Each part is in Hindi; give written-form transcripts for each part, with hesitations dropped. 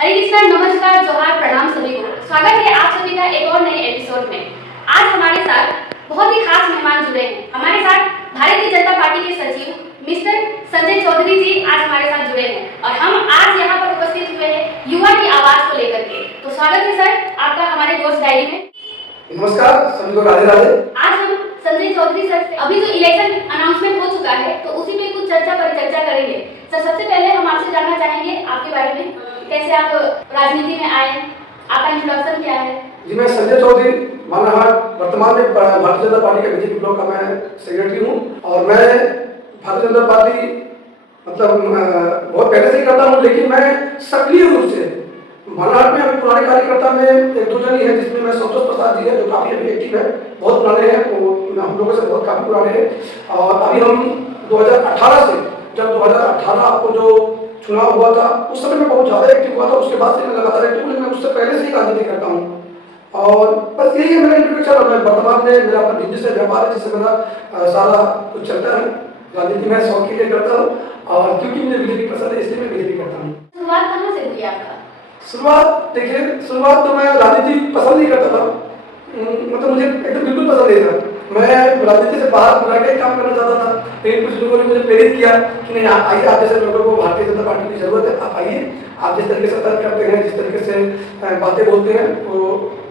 हरे कृष्णा, नमस्कार, जोहार, प्रणाम सभी को। स्वागत है आप सभी का एक और नए एपिसोड में। आज हमारे साथ बहुत ही खास मेहमान जुड़े हैं। हमारे साथ भारतीय जनता पार्टी के सचिव मिस्टर संजय चौधरी जी आज हमारे साथ जुड़े हैं और हम आज यहाँ पर उपस्थित हुए हैं युवा की आवाज को लेकर के। तो स्वागत है सर आपका हमारे गोष्ठ डायरी में। नमस्कार सभी को, राधे राधे। आज हम संजय चौधरी सर से अभी जो इलेक्शन अनाउंसमेंट हो चुका है तो उसी पे कुछ परिचर्चा करेंगे। सर सबसे पहले हम आपसे जानना चाहेंगे आपके बारे में, कैसे आप राजनीति में आए, आपका इंट्रोडक्शन क्या है? जी, मैं संजय चौधरी मानाहाट, वर्तमान में भारतीय जनता पार्टी के बीजेपी ब्लॉक का मैं सेक्रेटरी हूँ और मैं भारतीय जनता पार्टी बहुत पहले से ही करता हूँ, लेकिन मैं सक्रिय रूप से मानाहाट में अभी पुराने कार्यकर्ता में एक दो जन ही है, जिसमें मैं संतोष प्रसाद जी है जो काफी अभी एक्टिव है, बहुत पुराने हैं, वो हम लोगों से बहुत काफी पुराने हैं। और अभी हम 2018 से, जब 2018 आपको जो चुनाव हुआ था उस समय में बहुत ज़्यादा एक्टिव हुआ था, उसके बाद से मैं लगातार एक्टिव हूँ, लेकिन मैं उससे पहले से ही राजनीति करता हूँ। और बस यही है मेरा इंट्रोडक्शन। और मैं वर्तमान में मेरा अपना बिजनेस है, व्यापार है, जिससे मेरा सारा कुछ चलता है। राजनीति में शौक के लिए करता हूँ और क्योंकि मुझे बीजेपी पसंद है इसलिए मैं बीजेपी करता हूँ। शुरुआत कहाँ से हुई आपका? शुरुआत तो मैं राजनीति पसंद नहीं करता था, मुझे एकदम बिल्कुल पसंद नहीं था। मैं राजनीति से बाहर बुला के काम करना चाहता था, लेकिन कुछ लोगों ने मुझे प्रेरित किया कि नहीं आइए, आप जैसे लोगों को भारतीय जनता पार्टी की जरूरत है, आप आइए, आप जिस तरीके से तर्क करते हैं, जिस तरीके से बातें बोलते हैं, तो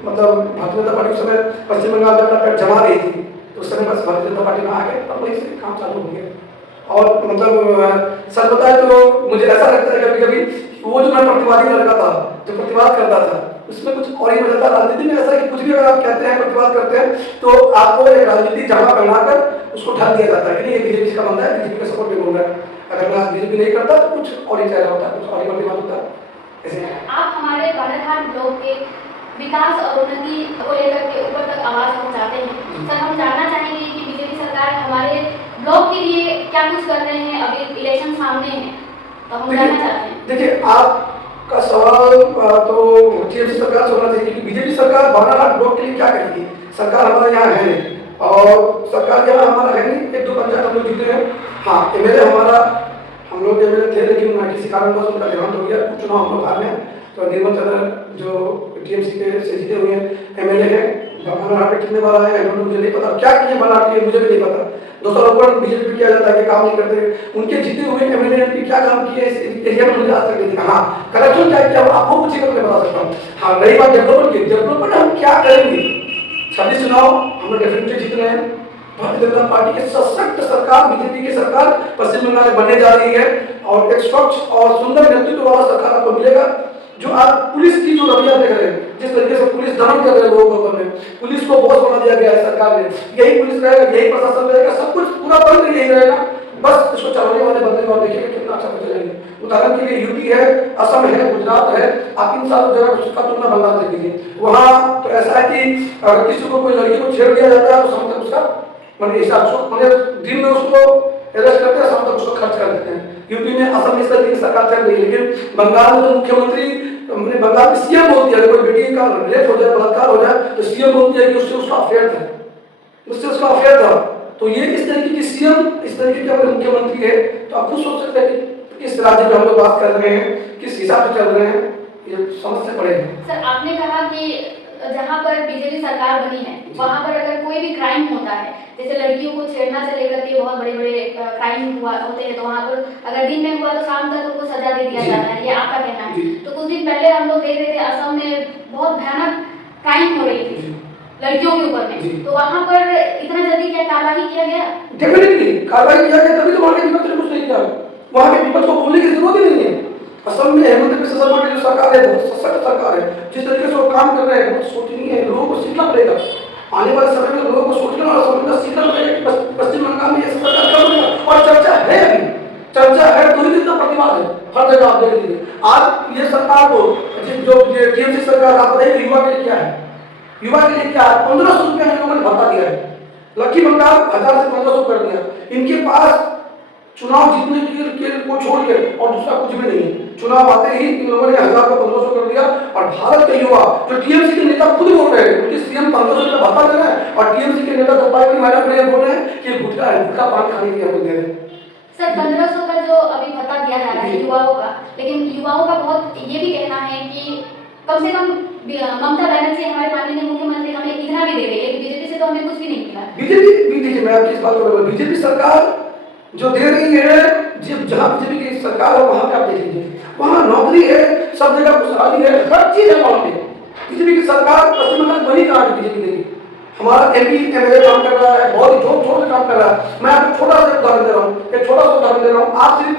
भारतीय जनता पार्टी उस समय पश्चिम बंगाल में अपना पैर जमा रही थी, तो उस समय बस भारतीय जनता पार्टी में आ गए और वहीं से काम चालू हो गया। और सच बताए तो मुझे ऐसा लगता है कभी कभी वो जो मैं प्रतिवादी लड़का था, जो प्रतिवाद करता था, उसमें कुछ और ही मजा था। राजनीति में ऐसा है कि कुछ भी अगर आप कहते हैं, प्रतिवाद करते हैं, तो आपको एक राजनीतिक जमा पहनाकर उसको ढक दिया जाता है कि नहीं ये बीजेपी का बंदा है, बीजेपी का सपोर्ट में बोल रहा है। अगर मैं बीजेपी नहीं करता तो कुछ और ही चेहरा होता, कुछ और ही प्रतिवाद होता। ऐसे आप हमारे बालाघाट ब्लॉक के विकास और उन्नति को लेकर के ऊपर तक आवाज पहुंचाते हैं। सर हम जानना चाहेंगे कि बीजेपी सरकार हमारे ब्लॉक के लिए क्या कुछ कर रहे हैं, अभी इलेक्शन सामने है तो हम जानना चाहते हैं। देखिए, आपका सवाल तो टीएमसी सरकार से होना चाहिए कि बीजेपी सरकार बालाघाट ब्लॉक के लिए क्या करेगी। सरकार हमारे यहाँ है नहीं और सरकार यहाँ हमारा है नहीं, एक दो पंचायत हम लोग जीते हैं। हाँ, एमएलए हमारा, हम लोग एमएलए थे लेकिन किसी कारणवश उनका देहांत हो गया, चुनाव हम लोग हारे हैं। तो निर्मल चंद्र जो टीएमसी के से जीते हुए एमएलए हैं, बालाघाट में कितने बार आए हैं मुझे नहीं पता, क्या किए बालाघाट के मुझे भी नहीं पता। दोस्तों बीजेपी किया जाता है कि काम नहीं करते, उनके जीते हुए एमएलए एमपी क्या काम किए इस एरिया में मुझे आज तक नहीं दिखा। हाँ, करप्शन क्या किया आपको पूछिएगा तो मैं बता सकता हूँ। हाँ, रही बात डेवलपमेंट की, डेवलपमेंट हम क्या करेंगे। 26 चुनाव हम लोग डेफिनेटली जीत रहे हैं। भारतीय जनता पार्टी की सशक्त सरकार, बीजेपी की सरकार पश्चिम बंगाल में बनने जा रही है और एक स्वच्छ और सुंदर नेतृत्व वाला सरकार आपको मिलेगा। जो आज पुलिस की जो रवैया देख रहे हैं, जिस तरीके से पुलिस दमन कर रहे हैं लोगों को, पुलिस को बॉस बना दिया गया है सरकार ने, यही पुलिस रहेगा, यही प्रशासन रहेगा, सब कुछ पूरा बंद यही रहेगा। बस इसको चलाने वाले बदले और देखिएगा कितना अच्छा चलेंगे। उदाहरण के लिए यूपी है, असम है, गुजरात है, आप इन सारी जगह का तुलना बंगाल से कीजिए। वहाँ तो ऐसा है कि अगर किसी को कोई लड़की को छेड़ दिया जाता है तो समझ तक उसका दिन में उसको अरेस्ट करते हैं, शाम तक उसको खर्च कर देते हैं। यूपी में, असम में इस तरीके की सरकार चल रही है, लेकिन बंगाल में तो मुख्यमंत्री, बंगाल में सीएम बोलती है कोई बेटी का रेप हो जाए, बलात्कार हो जाए तो सीएम बोलती है कि उससे उसका अफेयर था, उससे उसका अफेयर था। तो ये इस तरीके की सीएम, इस तरीके के अगर मुख्यमंत्री है तो आप खुद सोच सकते हैं कि इस राज्य में हम लोग बात कर रहे हैं, किस हिसाब से चल रहे हैं, ये समझ से पड़े। सर आपने कहा कि जहाँ पर बीजेपी सरकार बनी है वहाँ पर अगर कोई भी क्राइम होता है, जैसे लड़कियों को छेड़ना से लेकर के बहुत बड़े बड़े क्राइम होते हैं, तो वहाँ पर अगर दिन में हुआ तो शाम तक उनको सजा दे दिया जाता है, ये आपका कहना है। तो कुछ दिन पहले हम लोग देख रहे थे असम में बहुत भयानक क्राइम हो रही थी लड़कियों के ऊपर में, तो वहाँ पर इतना जल्दी क्या कार्रवाई किया गया? डेफिनेटली कार्रवाई किया गया, तभी तो वहाँ के विपक्ष ने कुछ नहीं किया। वहाँ के विपक्ष को बोलने की जरूरत ही नहीं है। असम में हेमंत बिस्वा शर्मा की जो सरकार है, बहुत सशक्त सरकार है, जिस तरीके से वो काम कर रहे हैं, बहुत सोचनी है, लोगों को सीखना पड़ेगा। आने वाले समय में लोगों को सोचना और समझना सीखना पड़ेगा कि पश्चिम बंगाल में ये सरकार कब बनेगा। और चर्चा है, अभी चर्चा है, पूरी दिन का प्रतिवाद है, हर जगह आप देख लीजिए। आज ये सरकार को जो टीएमसी सरकार, आप बताइए युवा के लिए क्या है, युवा के लिए क्या है? 1500 रुपया इन लोगों ने भत्ता दिया है, लकी बंगाल 1000 से 1500 कर दिया। इनके पास चुनाव जीतने के को छोड़ के और दूसरा कुछ भी नहीं है। चुनाव आते ही इन लोगों ने 1000 को 1500 कर दिया और भारत के युवा जो टीएमसी के नेता खुद बोल रहे हैं, उनके सीएम 1500 रुपया भत्ता दे रहे हैं और टीएमसी के नेता दत्ताई की मैडम ने बोल रहे हैं कि गुटखा है, गुटखा पान खाने के लिए दे रहे हैं। सर 1500 का जो अभी भत्ता दिया जा रहा है युवाओं का, लेकिन युवाओं का बहुत ये भी कहना है कम से कम ममता बनर्जी हमारे माननीय मुख्यमंत्री हमें इतना भी दे रही है, लेकिन बीजेपी से तो हमें कुछ भी नहीं मिला। बीजेपी मैं आपकी इस बात को बीजेपी सरकार जो दे रही है, जहाँ बीजेपी की सरकार है वहाँ पे आप देख लीजिए, वहाँ नौकरी है, सब जगह खुशहाली है, हर चीज है वहाँ पे। बीजेपी की सरकार पश्चिम बंगाल बनी कहाँ है बीजेपी देगी। हमारा एमपी एमएलए काम कर रहा है, बहुत ही जोर शोर से काम कर रहा है। मैं आपको छोटा सा उदाहरण दे रहा हूँ, एक छोटा सा उदाहरण दे रहा हूँ। आप सिर्फ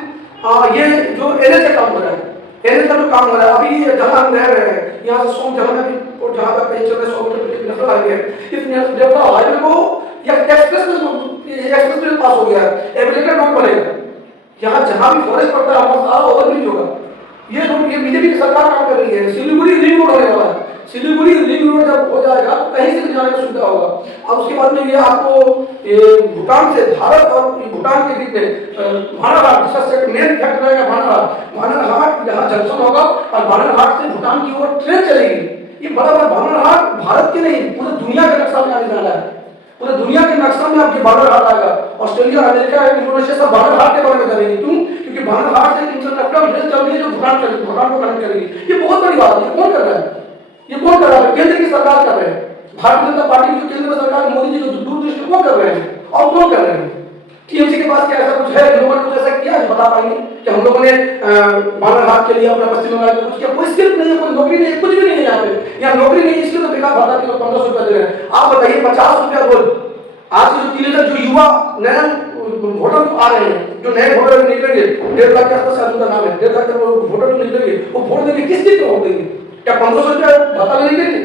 ये जो एनएच का काम हो रहा है, एनएच का जो काम हो रहा है, अभी जहाँ हम रह रहे हैं यहाँ से 100 जहाँ में और जहाँ पर कहीं चल रहे 100 मीटर नेशनल हाईवे है, इस नेशनल हाईवे को या एक्सप्रेस पास हो गया है, एलिवेटेड रोड बनेगा। यहाँ जहाँ भी फॉरेस्ट पड़ता है हमारा सारा ओवरब्रिज होगा। ये बीजेपी की सरकार काम कर रही है। सिलीगुड़ी रिंग रोड होने वाला है, सिलीगुड़ी रिंग रोड जब हो जाएगा तो कहीं से भी जाने की सुविधा होगा। अब उसके बाद में ये आपको ये भूटान से भारत और भूटान के बीच में भानाघाट, जिसका मेन फैक्ट रहेगा भानाघाट यहाँ जंक्शन होगा और भानाघाट से भूटान की ओर ट्रेन चलेगी। ये बड़ा बड़ा भानाघाट भारत के नहीं पूरे दुनिया के नक्शा में आने वाला है। पूरे दुनिया के नक्शा में आपके भानाघाट आएगा। ऑस्ट्रेलिया, अमेरिका, इंडोनेशिया सब भानाघाट के बारे में करेंगे। क्यों? क्योंकि भानाघाट से इंटरनेशनल रेल चल रही है जो भूटान को कनेक्ट करेगी। ये बहुत बड़ी बात है। कौन कर रहा है? ये कौन कर रहा है? केंद्र की सरकार कर रहे हैं। भारतीय जनता पार्टी की केंद्र में सरकार मोदी जी जो दूरदृष्टि कौन कर रहे हैं और कौन कर रहे हैं? टीएमसी के पास क्या ऐसा कुछ है? लोगों ने कुछ ऐसा किया है बता पाएंगे कि हम लोगों ने भानाघाट के लिए अपना पश्चिम बंगाल में कुछ किया? कोई स्किल नहीं है, कोई नौकरी नहीं है, कुछ भी नहीं है। यहाँ पे यहाँ नौकरी नहीं है, इसलिए तो बेकार भाता के लोग 1500 रुपया दे रहे हैं। आप बताइए 50 रुपया रोज। आज जो टीनेजर जो युवा नए वोटर आ रहे हैं, जो नए वोटर निकलेंगे 1.5 लाख के आसपास का नाम है, 1.5 लाख के वोटर जो निकलेंगे वो वोट देंगे किस चीज को वोट देंगे? क्या 1500 रुपया भाता नहीं देंगे?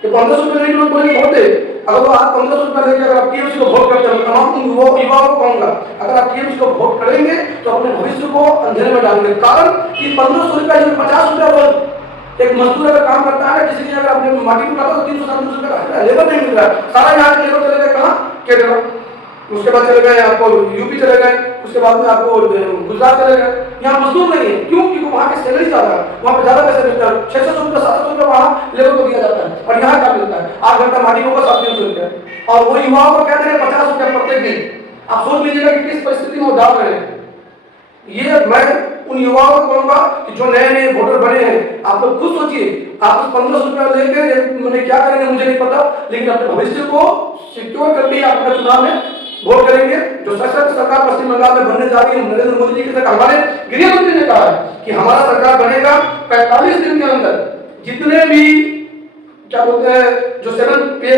कि 1500 रुपया नहीं लोग बोलेंगे वोट दे? अगर वो आप 1500 रुपया लेके अगर आप टीएमसी को वोट करते हैं, तमाम युवाओं को कहूंगा अगर आप टीएमसी को वोट करेंगे तो अपने भविष्य को अंधेरे में डालेंगे। कारण कि 1500 रुपया 50 रुपया रोज एक मजदूर अगर काम करता है, किसी ने अगर अपने माटी उठाता तो 300-350 रुपये का लेबर नहीं मिल रहा है। सारा यहाँ के लेबर चले गए कहाँ? केरला, उसके बाद चले गए आपको यूपी चले गए, उसके बाद में आपको गुजरात चले गए। यहाँ मजदूर नहीं है। क्यों? क्योंकि वहाँ की सैलरी ज्यादा है, वहाँ पे ज्यादा पैसे मिलता है। 600 रुपये 700 रुपये वहाँ लेबर को दिया जाता है और यहाँ क्या मिलता है? 8 घंटा माटी होगा 700 रुपये और वो युवाओं को कहते हैं 50 रुपये प्रत्येक दिन। आप सोच लीजिएगा कि किस परिस्थिति में वो डाल रहे हैं। ये मैं उन युवाओं को कहूंगा कि जो नए नए वोटर बने हैं, आप लोग खुद सोचिए, आप 1500 रुपया लेकर मैंने क्या करेंगे मुझे नहीं पता, लेकिन अपने भविष्य को सिक्योर करके आप अपने चुनाव में वोट करेंगे। जो सशक्त सरकार पश्चिम बंगाल में बनने जा रही है, नरेंद्र मोदी जी के साथ हमारे गृह मंत्री ने कहा है कि हमारा सरकार बनेगा 45 दिन के अंदर जितने भी क्या बोलते हैं जो 7 पे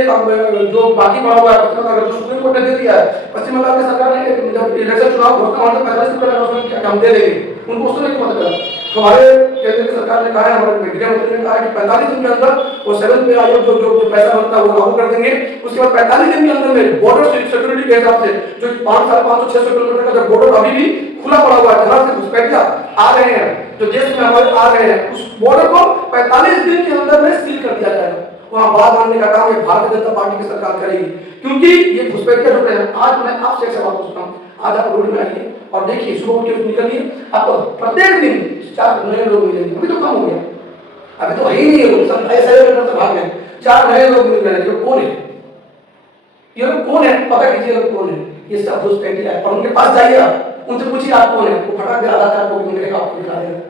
जो बाकी पड़ा हुआ है पश्चिम बंगाल जो सुप्रीम कोर्ट ने दे दिया है, पश्चिम बंगाल की सरकार ने जब इलेक्शन चुनाव घोषणा होने 45 रुपये का हम दे देंगे, उनको उसने नहीं पता चला। तो हमारे केंद्र की सरकार ने कहा है, हमारे गृह मंत्री ने कहा है कि 45 दिन के अंदर वो 7 पे आयोग जो पैसा बनता है वो लागू कर देंगे। उसके बाद 45 दिन के अंदर में बॉर्डर सिक्योरिटी के हिसाब से जो 500-600 किलोमीटर का जो बॉर्डर अभी भी खुला पड़ा हुआ है, जहाँ से घुसपैठिया आ रहे हैं जो देश में हमारे आ रहे हैं, उस बॉर्डर को 45 दिन के अंदर में सील कर दिया जाएगा। वहां बाढ़ आने का काम है भारतीय जनता पार्टी की सरकार करेगी। क्योंकि ये घुसपैठिया जो है, आज मैं आपसे एक सवाल पूछता हूँ, आज आप रोड में आइए और देखिए सुबह उठ के निकलिए, आपको प्रत्येक दिन 4 नए लोग मिलेंगे। अभी तो कम हो गया, अभी तो है ही नहीं लोग, सब ऐसे भाग गए। 4 नए लोग मिल रहे हैं। कौन है ये लोग? कौन है? पता कीजिए लोग कौन है। ये सब घुसपैठिया है और उनके पास जाइए, उनसे पूछिए आप कौन है, वो फटाक से आधार कार्ड कॉपी मिलेगा आपको दिखा देगा।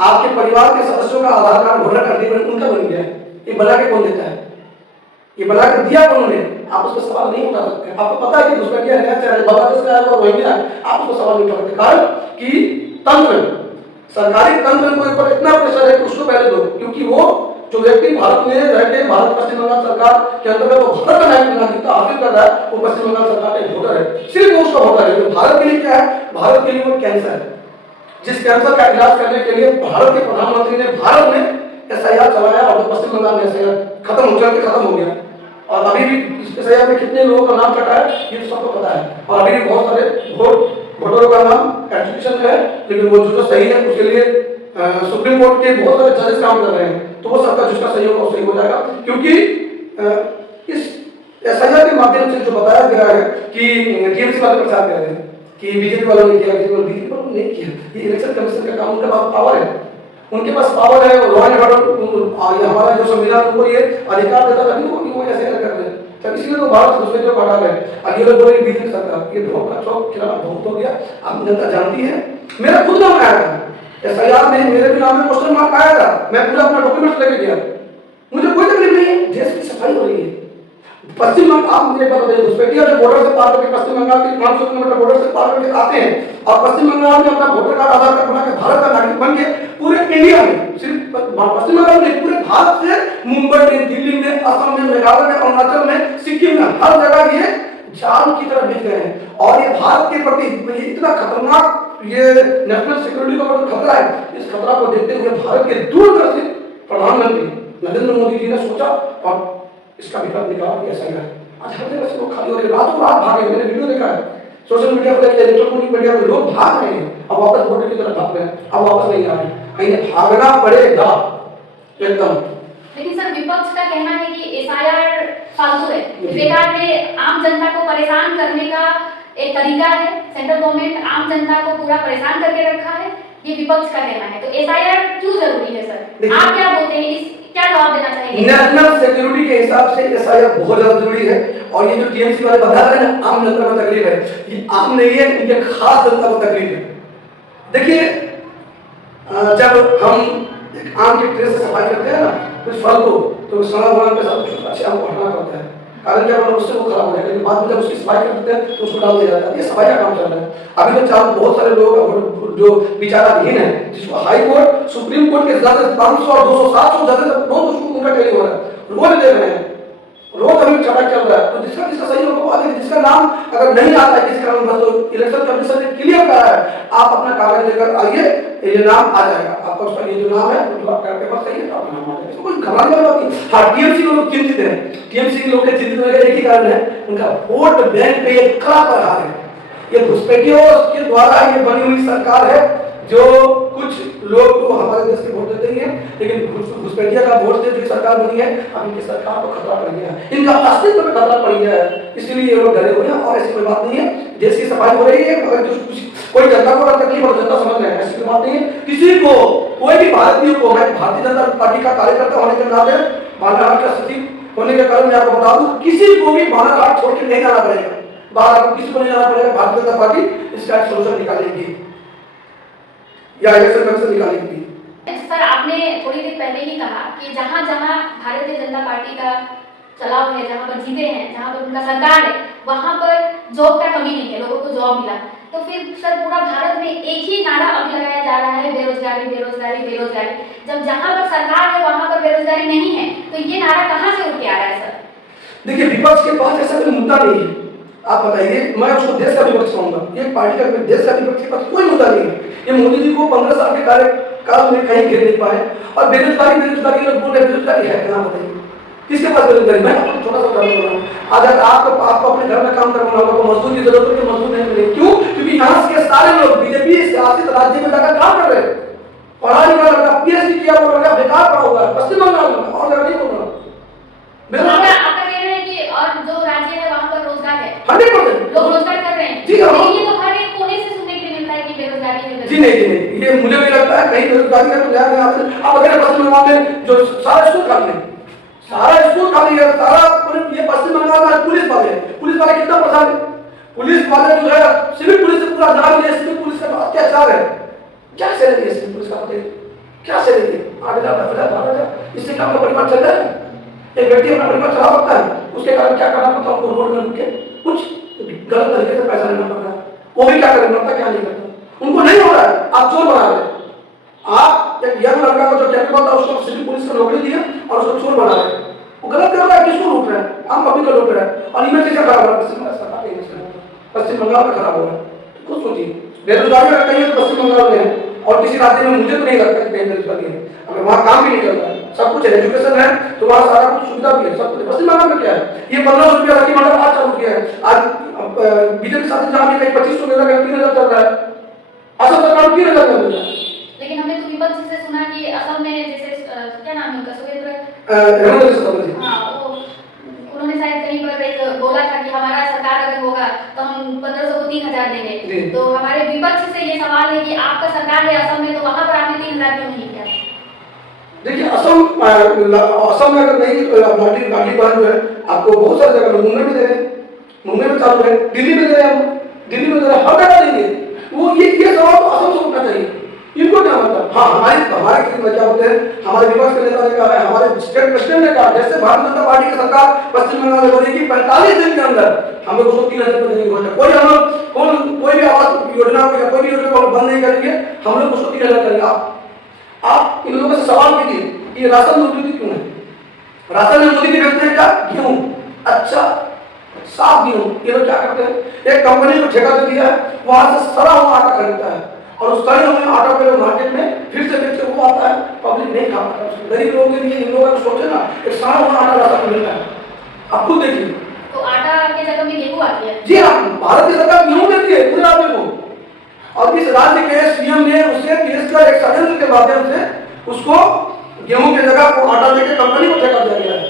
आपके परिवार के सदस्यों का आधार कार्ड वोटर कार्ड उनका बन गया है। ये बना के कौन देता है? ये बना के दिया कौन ने? आप उस पर सवाल नहीं उठा सकते। आपको पता है कि घुसपैठिया है, चाहे बांग्लादेश का है और रोहिंग्या, आप उसको सवाल नहीं उठा सकते। कारण कि तंत्र, सरकारी तंत्र के ऊपर इतना प्रेशर है कि उसको पहले दो। क्योंकि वो जो व्यक्ति भारत में रह के भारत पश्चिम बंगाल सरकार के अंतर्गत वो भारत का नागरिकता हासिल कर रहा है, वो पश्चिम बंगाल सरकार का वोटर है, सिर्फ वो उसका वोटर है। भारत के लिए क्या है? भारत के लिए वो कैंसर है, जिस कैंसर का इलाज करने के लिए भारत के प्रधानमंत्री ने भारत में एसआईआर चलाया और पश्चिम बंगाल में एसआईआर खत्म हो गया। और अभी भी इस एसआईआर में कितने लोगों का नाम कटा है ये तो सबको पता है। और अभी भी बहुत सारे वोटरों का नाम एप्लीकेशन है, लेकिन वो जो सही है उसके लिए सुप्रीम कोर्ट के बहुत सारे जजेस काम कर रहे हैं। तो वो सबका जिसका सही होगा सही हो जाएगा। क्योंकि इस एसआईआर के माध्यम से जो बताया गया है कि टीएमसी वाले प्रचार कर रहे हैं कि बीजेपी वालों ने किया, बीजेपी वालों ने नहीं किया। ये इलेक्शन कमीशन का काम, उनके पास पावर है, उनके पास पावर है। लॉ एंड ऑर्डर हमारा जो संविधान उनको ये अधिकार देता है कि वो ऐसे कर रहे हैं। तब इसलिए तो भारत उसमें जो हटा गए। अब ये लोग बोले बीजेपी सरकार ये बहुत खिलाफ बहुत हो गया। अब जनता जानती है। मेरा खुद नाम आया था एसआईआर में, मेरे भी नाम में क्वेश्चन मार्क आया था मैं पूरा अपना डॉक्यूमेंट लेके गया, मुझे कोई तकलीफ नहीं है, देश की सफाई हो रही है। पश्चिम बंगाल, आप मुझे एक बात बताइए, घुसपैठिया जो बॉर्डर से पार करके पश्चिम बंगाल के 500 किलोमीटर बॉर्डर से पार करके आते हैं और पश्चिम बंगाल में अपना वोटर कार्ड आधार कार्ड बना के भारत का नागरिक बन के पूरे इंडिया में, सिर्फ पश्चिम बंगाल में, पूरे भारत से मुंबई में, दिल्ली में, असम में, मेघालय में, अरुणाचल में, सिक्किम में, हर जगह ये जान की तरह बिक गए हैं। और ये भारत के प्रति इतना खतरनाक, ये नेशनल सिक्योरिटी का खतरा है। इस खतरा को देखते हुए भारत के दूरदर्शी प्रधानमंत्री नरेंद्र मोदी जी ने सोचा और इसका विकल्प निकाला कि ऐसा है। आज हर जगह से लोग खाली हो रहे, रातों रात भागे, मैंने वीडियो देखा है सोशल मीडिया पर, इलेक्ट्रॉनिक मीडिया पर, लोग भाग रहे हैं, अब वापस वोटर की तरफ भाग रहे हैं, अब वापस नहीं आ रहे, कहीं भागना पड़ेगा एकदम। लेकिन सर, विपक्ष का कहना है कि एसआईआर फालतू है, बेकार में आम जनता को परेशान करने का एक तरीका है। सेंट्रल गवर्नमेंट आम जनता को पूरा परेशान करके रखा है, ये विपक्ष का कहना है। तो एसआईआर क्यों जरूरी है सर? आप क्या बोलते हैं, इस क्या जवाब देना चाहेंगे? नेशनल सिक्योरिटी के हिसाब से एसआईआर बहुत ज्यादा जरूरी है। और ये जो टीएमसी वाले बता रहे हैं ना, आम जनता को तकलीफ है, ये आम नहीं है, इनके खास जनता को तकलीफ है। देखिए, जब हम आम के ट्रे से सफाई करते हैं ना कुछ फल को, तो सड़ा हुआ पे सब कुछ अच्छे आम को हटाना पड़ता है, कारण क्या होता है, उससे वो खराब हो जाएगा, लेकिन बाद में जब उसकी सफाई करते हैं तो उसको डाल दिया जाता है। ये सफाई का काम चल रहा है। अभी तो चार बहुत सारे लोग जो विचाराधीन है, जिसको हाई कोर्ट, सुप्रीम कोर्ट के जज 500 और 200 700 जज बहुत उनका टेली हो रहा है, रोज दे रहे हैं, रोज अभी चढ़ा चल रहा है। तो जिसका सही होगा, जिसका नाम अगर नहीं आता है किसी कारण बस, तो इलेक्शन कमीशन ने क्लियर करा है, आप अपना कागज लेकर आइए, ये नाम आ जाएगा आपका, उसका ये जो नाम है वो आपका पेपर सही है तो आपका नाम आ जाएगा, कोई घबराने वाली बात नहीं। हाँ, टीएमसी के लोग चिंतित हैं, टीएमसी के लोग के चिंतित होने का एक ही कारण है, उनका वोट बैंक पे एक कड़ा प्रहार है। ये घुसपैठियों के द्वारा ये बनी हुई सरकार है, जो कुछ लोग तो हमारे देश के वोट देते ही हैं, लेकिन घुसपैठिया का वोट से जो सरकार बनी है, अब इनकी सरकार को खतरा पड़ गया है, इनका अस्तित्व में खतरा पड़ गया है, इसलिए ये लोग डरे हुए हैं। और ऐसी कोई बात नहीं है, देश की सफाई हो रही है, अगर कोई जनता को अगर तकलीफ हो, जनता समझ रहे हैं, ऐसी कोई बात नहीं है। किसी को, कोई भी भारतीय को, मैं भारतीय जनता पार्टी का कार्यकर्ता होने के नाते, बालाघाट का सचिव होने के कारण मैं आपको बता दूं, किसी को भी बालाघाट छोड़ के नहीं जाना पड़ेगा, बाहर किसी को नहीं जाना पड़ेगा। भारतीय जनता पार्टी इसका एक सोल्यूशन निकालेगी या इलेक्शन कमीशन निकालेगी। सर, आपने थोड़ी देर पहले ही कहा कि जहां जहां भारतीय जनता पार्टी का चलाव है, जहां पर जीते हैं, जहां पर उनका सरकार है, वहां पर जॉब का कमी नहीं है, लोगों को जॉब मिला। तो फिर सर, पूरा भारत में एक ही नारा अब लगाया जा रहा है, बेरोजगारी बेरोजगारी बेरोजगारी। जब जहां पर सरकार है वहां पर बेरोजगारी नहीं है, तो ये नारा कहां से उठ के आ रहा है सर? देखिए, विपक्ष के पास ऐसा कोई मुद्दा नहीं है, आप बताइए, मैं उसको देश का विपक्ष कहूंगा, ये पार्टी का देश का विपक्ष के पास कोई मुद्दा नहीं है। ये मोदी जी को 15 साल के कार्यकाल में कहीं घेर नहीं पाए, और बेरोजगारी बेरोजगारी लोग बोल रहे हैं, बेरोजगारी है कहाँ बताइए, किसके पास बेरोजगारी? मैं आपको छोटा सा उदाहरण बोल रहा हूँ, अगर आपको अपने घर में काम करना होगा, मजदूर की जरूरत है, मजदूर नहीं मिले, क्यों? क्योंकि यहाँ के सारे लोग बीजेपी शासित राज्य में जाकर काम कर रहे हैं, पढ़ा लिखा लड़का, पीएचडी किया हुआ लड़का बेकार पड़ा हुआ है पश्चिम बंगाल में, और जगह नहीं बोल रहा। आपका कहना है कि और जो राज्य है वहां पर रोजगार है, 100% लोग रोजगार कर रहे हैं। जी हाँ, ये तो हर एक कोने से सुनने के लिए मिलता है कि बेरोजगारी है। जी नहीं, ये मुझे भी लगता है कहीं बेरोजगारी है तो ध्यान में आते हैं। अब अगर पश्चिम बंगाल में जो सारा स्कूल खाली है, सारा स्कूल खाली है, सारा ये पश्चिम बंगाल में पुलिस वाले कितना परेशान है, पुलिस वाले जो है सिविल पुलिस से पूरा जान लिया, सिविल पुलिस का अत्याचार है, क्या सैलरी है सिविल पुलिस का बताइए, क्या सैलरी है? 8,000 10,000 12,000, इससे क्या आपका परिवार चल रहा है? एक व्यक्ति अपना परिवार चला सकता है, उसके कारण क्या करना पड़ता है, उनको रोड में रुके कुछ गलत तरीके से पैसा लेना पड़ रहा है, वो भी क्या करेंगे, क्या नहीं करता, उनको नहीं हो रहा है, आप चोर बना रहे हैं। आप एक यंग लड़का को जो कैपेबल था उसको सिविल पुलिस का नौकरी दिया और उसको चोर बना रहे हैं, वो गलत कर रहा है, किसको लूट रहा है? आम पब्लिक को लूट रहा है, और इमेज कैसे खराब हो रहा है? पश्चिम बंगाल में खराब हो रहा है। खुद सोचिए, बेरोजगारी अगर कहीं तो पश्चिम बंगाल में है, और किसी राज्य में मुझे तो नहीं लगता कि कहीं बेरोजगारी है, अगर वहाँ काम भी नहीं चल रहा है, सब कुछ है, एजुकेशन है तो वहाँ सारा कुछ सुविधा भी है, सब कुछ। पश्चिम बंगाल में क्या है? ये 1500 रुपया लकी मंडल आज चालू किया है, आज बीजेपी साथी जहाँ भी कहीं 2500 मिल रहा है, 3,000 चल रहा है, असम सरकार 3,000 मिल रहा है। लेकिन हमने तो विपक्ष से सुना कि असम में जैसे क्या नाम है उनका, सुरेंद्र उन्होंने शायद कहीं पर एक बोला था कि हमारा सरकार अगर होगा तो हम 1500 को 3,000 देंगे। तो हमारे विपक्ष से ये सवाल है कि आपका सरकार है असम में, तो वहां पर आपने 3,000 क्यों नहीं किया? देखिए, असम में अगर नहीं गाड़ी बांध जो है आपको बहुत सारी जगह, मुंबई में दे रहे हैं, मुंबई में चालू है, दिल्ली में दे रहे हैं, दिल्ली में दे रहे हैं, हर जगह देंगे। वो ये सवाल तो असम से उठना चाहिए, इनको क्या मतलब? हाँ, हमारे क्या बोलते हैं, हमारे विपक्ष के नेता ने कहा है, हमारे स्टेट प्रेसिडेंट ने कहा, जैसे भारतीय जनता पार्टी की सरकार पश्चिम बंगाल में बनेगी 45 दिन के अंदर हम लोग उसको 3,000 रुपये देने की घोषणा, कोई भी आवास योजना को या कोई भी योजना को बंद नहीं करेंगे, हम लोग उसको 3,000 करेंगे। आप इन लोगों से सवाल कीजिए कि राशन मोदी क्यों है? राशन में मोदी भी भेजते हैं क्या? गेहूं, अच्छा साफ गेहूं। ये लोग क्या करते हैं, एक कंपनी को ठेका दे दिया है, वहां से सड़ा हुआ आटा खरीदता है और उस सड़े हुए आटा को मार्केट में फिर से बेच के वो आता है, पब्लिक नहीं खा पाता। गरीब लोगों के लिए इन लोगों को सोचे ना, एक सड़ा हुआ आटा राशन मिलता है, आप खुद देखिए। तो आटा के जगह में गेहूं आती है? जी हाँ, भारत की सरकार गेहूं देती है पूरे राज्य को, और इस राज्य के सीएम ने उसे देश का एक षड्यंत्र के माध्यम से उसको गेहूं की जगह को आटा देकर कंपनी को ठेका दिया गया है।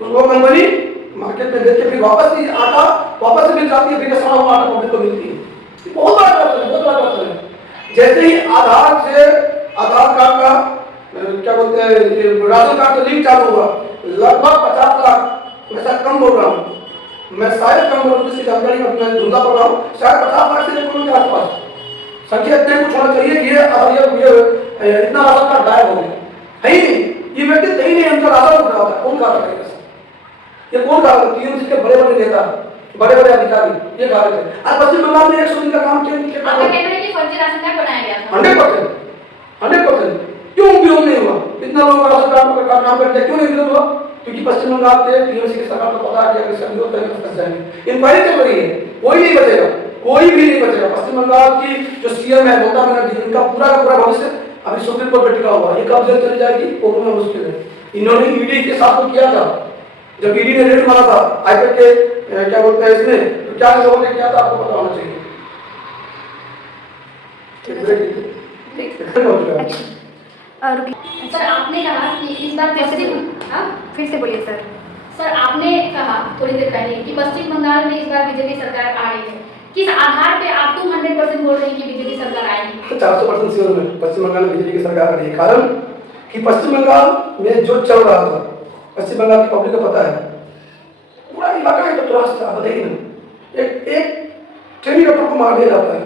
उसको कंपनी मार्केट में बेच के फिर वापस ही आटा वापस मिल जाती है, फिर सड़ा हुआ आटा पब्लिक को मिलती है। बहुत बड़ा करप्शन है। जैसे ही आधार कार्ड का क्या बोलते हैं, राशन कार्ड का लिंक चालू हुआ, लगभग 50 लाख, मैं शायद कम बोल रहा हूँ, मैं शायद कम बोल रहा हूँ, इसकी जानकारी मैं ढूंढा पड़ रहा हूँ, शायद 50 लाख से करोड़ के आसपास संख्या इतने कुछ होना चाहिए कि ये इतना राशन कार्ड गायब हो गया है ही नहीं। ये व्यक्ति सही नहीं, उनका राशन उठ रहा था, कौन खा रहा है? ये कौन खा रहा है? टीएमसी के बड़े बड़े नेता, बड़े बड़े अधिकारी ये खा रहे थे। आज पश्चिम बंगाल में 100 दिन का काम किया, आपका कहना है कि फर्जी राशन कार्ड बनाया गया था? 100%। क्यों विरोध नहीं हुआ? इतना लोग राशन कार्ड का काम करते क्यों नहीं विरोध हुआ? क्योंकि पश्चिम बंगाल के टीएमसी की सरकार को पता है कि अगर विरोध करेंगे तो फंस जाएंगे। इंक्वायरी चल रही है, कोई नहीं बचेगा, कोई भी नहीं बचेगा। पश्चिम बंगाल की जो सीएम है ममता बनर्जी, इनका पूरा का पूरा भविष्य अभी सुप्रीम कोर्ट में टिका हुआ है। ये कब जेल चली जाएगी वो बोलना मुश्किल है। इन्होंने ईडी के साथ तो किया था, जब ईडी ने रेड मारा था आईपैड के क्या बोलते हैं इसमें, तो क्या लोगों ने किया था आपको पता होना चाहिए। सर आपने कहा कि इस बार फिर से बोलिए सर। सर आपने कहा थोड़ी देर पहले कि पश्चिम बंगाल में इस बार बीजेपी सरकार आ रही है, किस आधार पे आप 200% बोल रहे हैं कि बीजेपी सरकार आएगी? 400% श्योर में पश्चिम बंगाल में बीजेपी की सरकार आ रही है। कारण कि पश्चिम बंगाल में जो चल रहा था, पश्चिम बंगाल की पब्लिक को पता है, पूरा इलाका है तो त्रास था, बताइए ना। एक ट्रेनी डॉक्टर को मार दिया जाता है।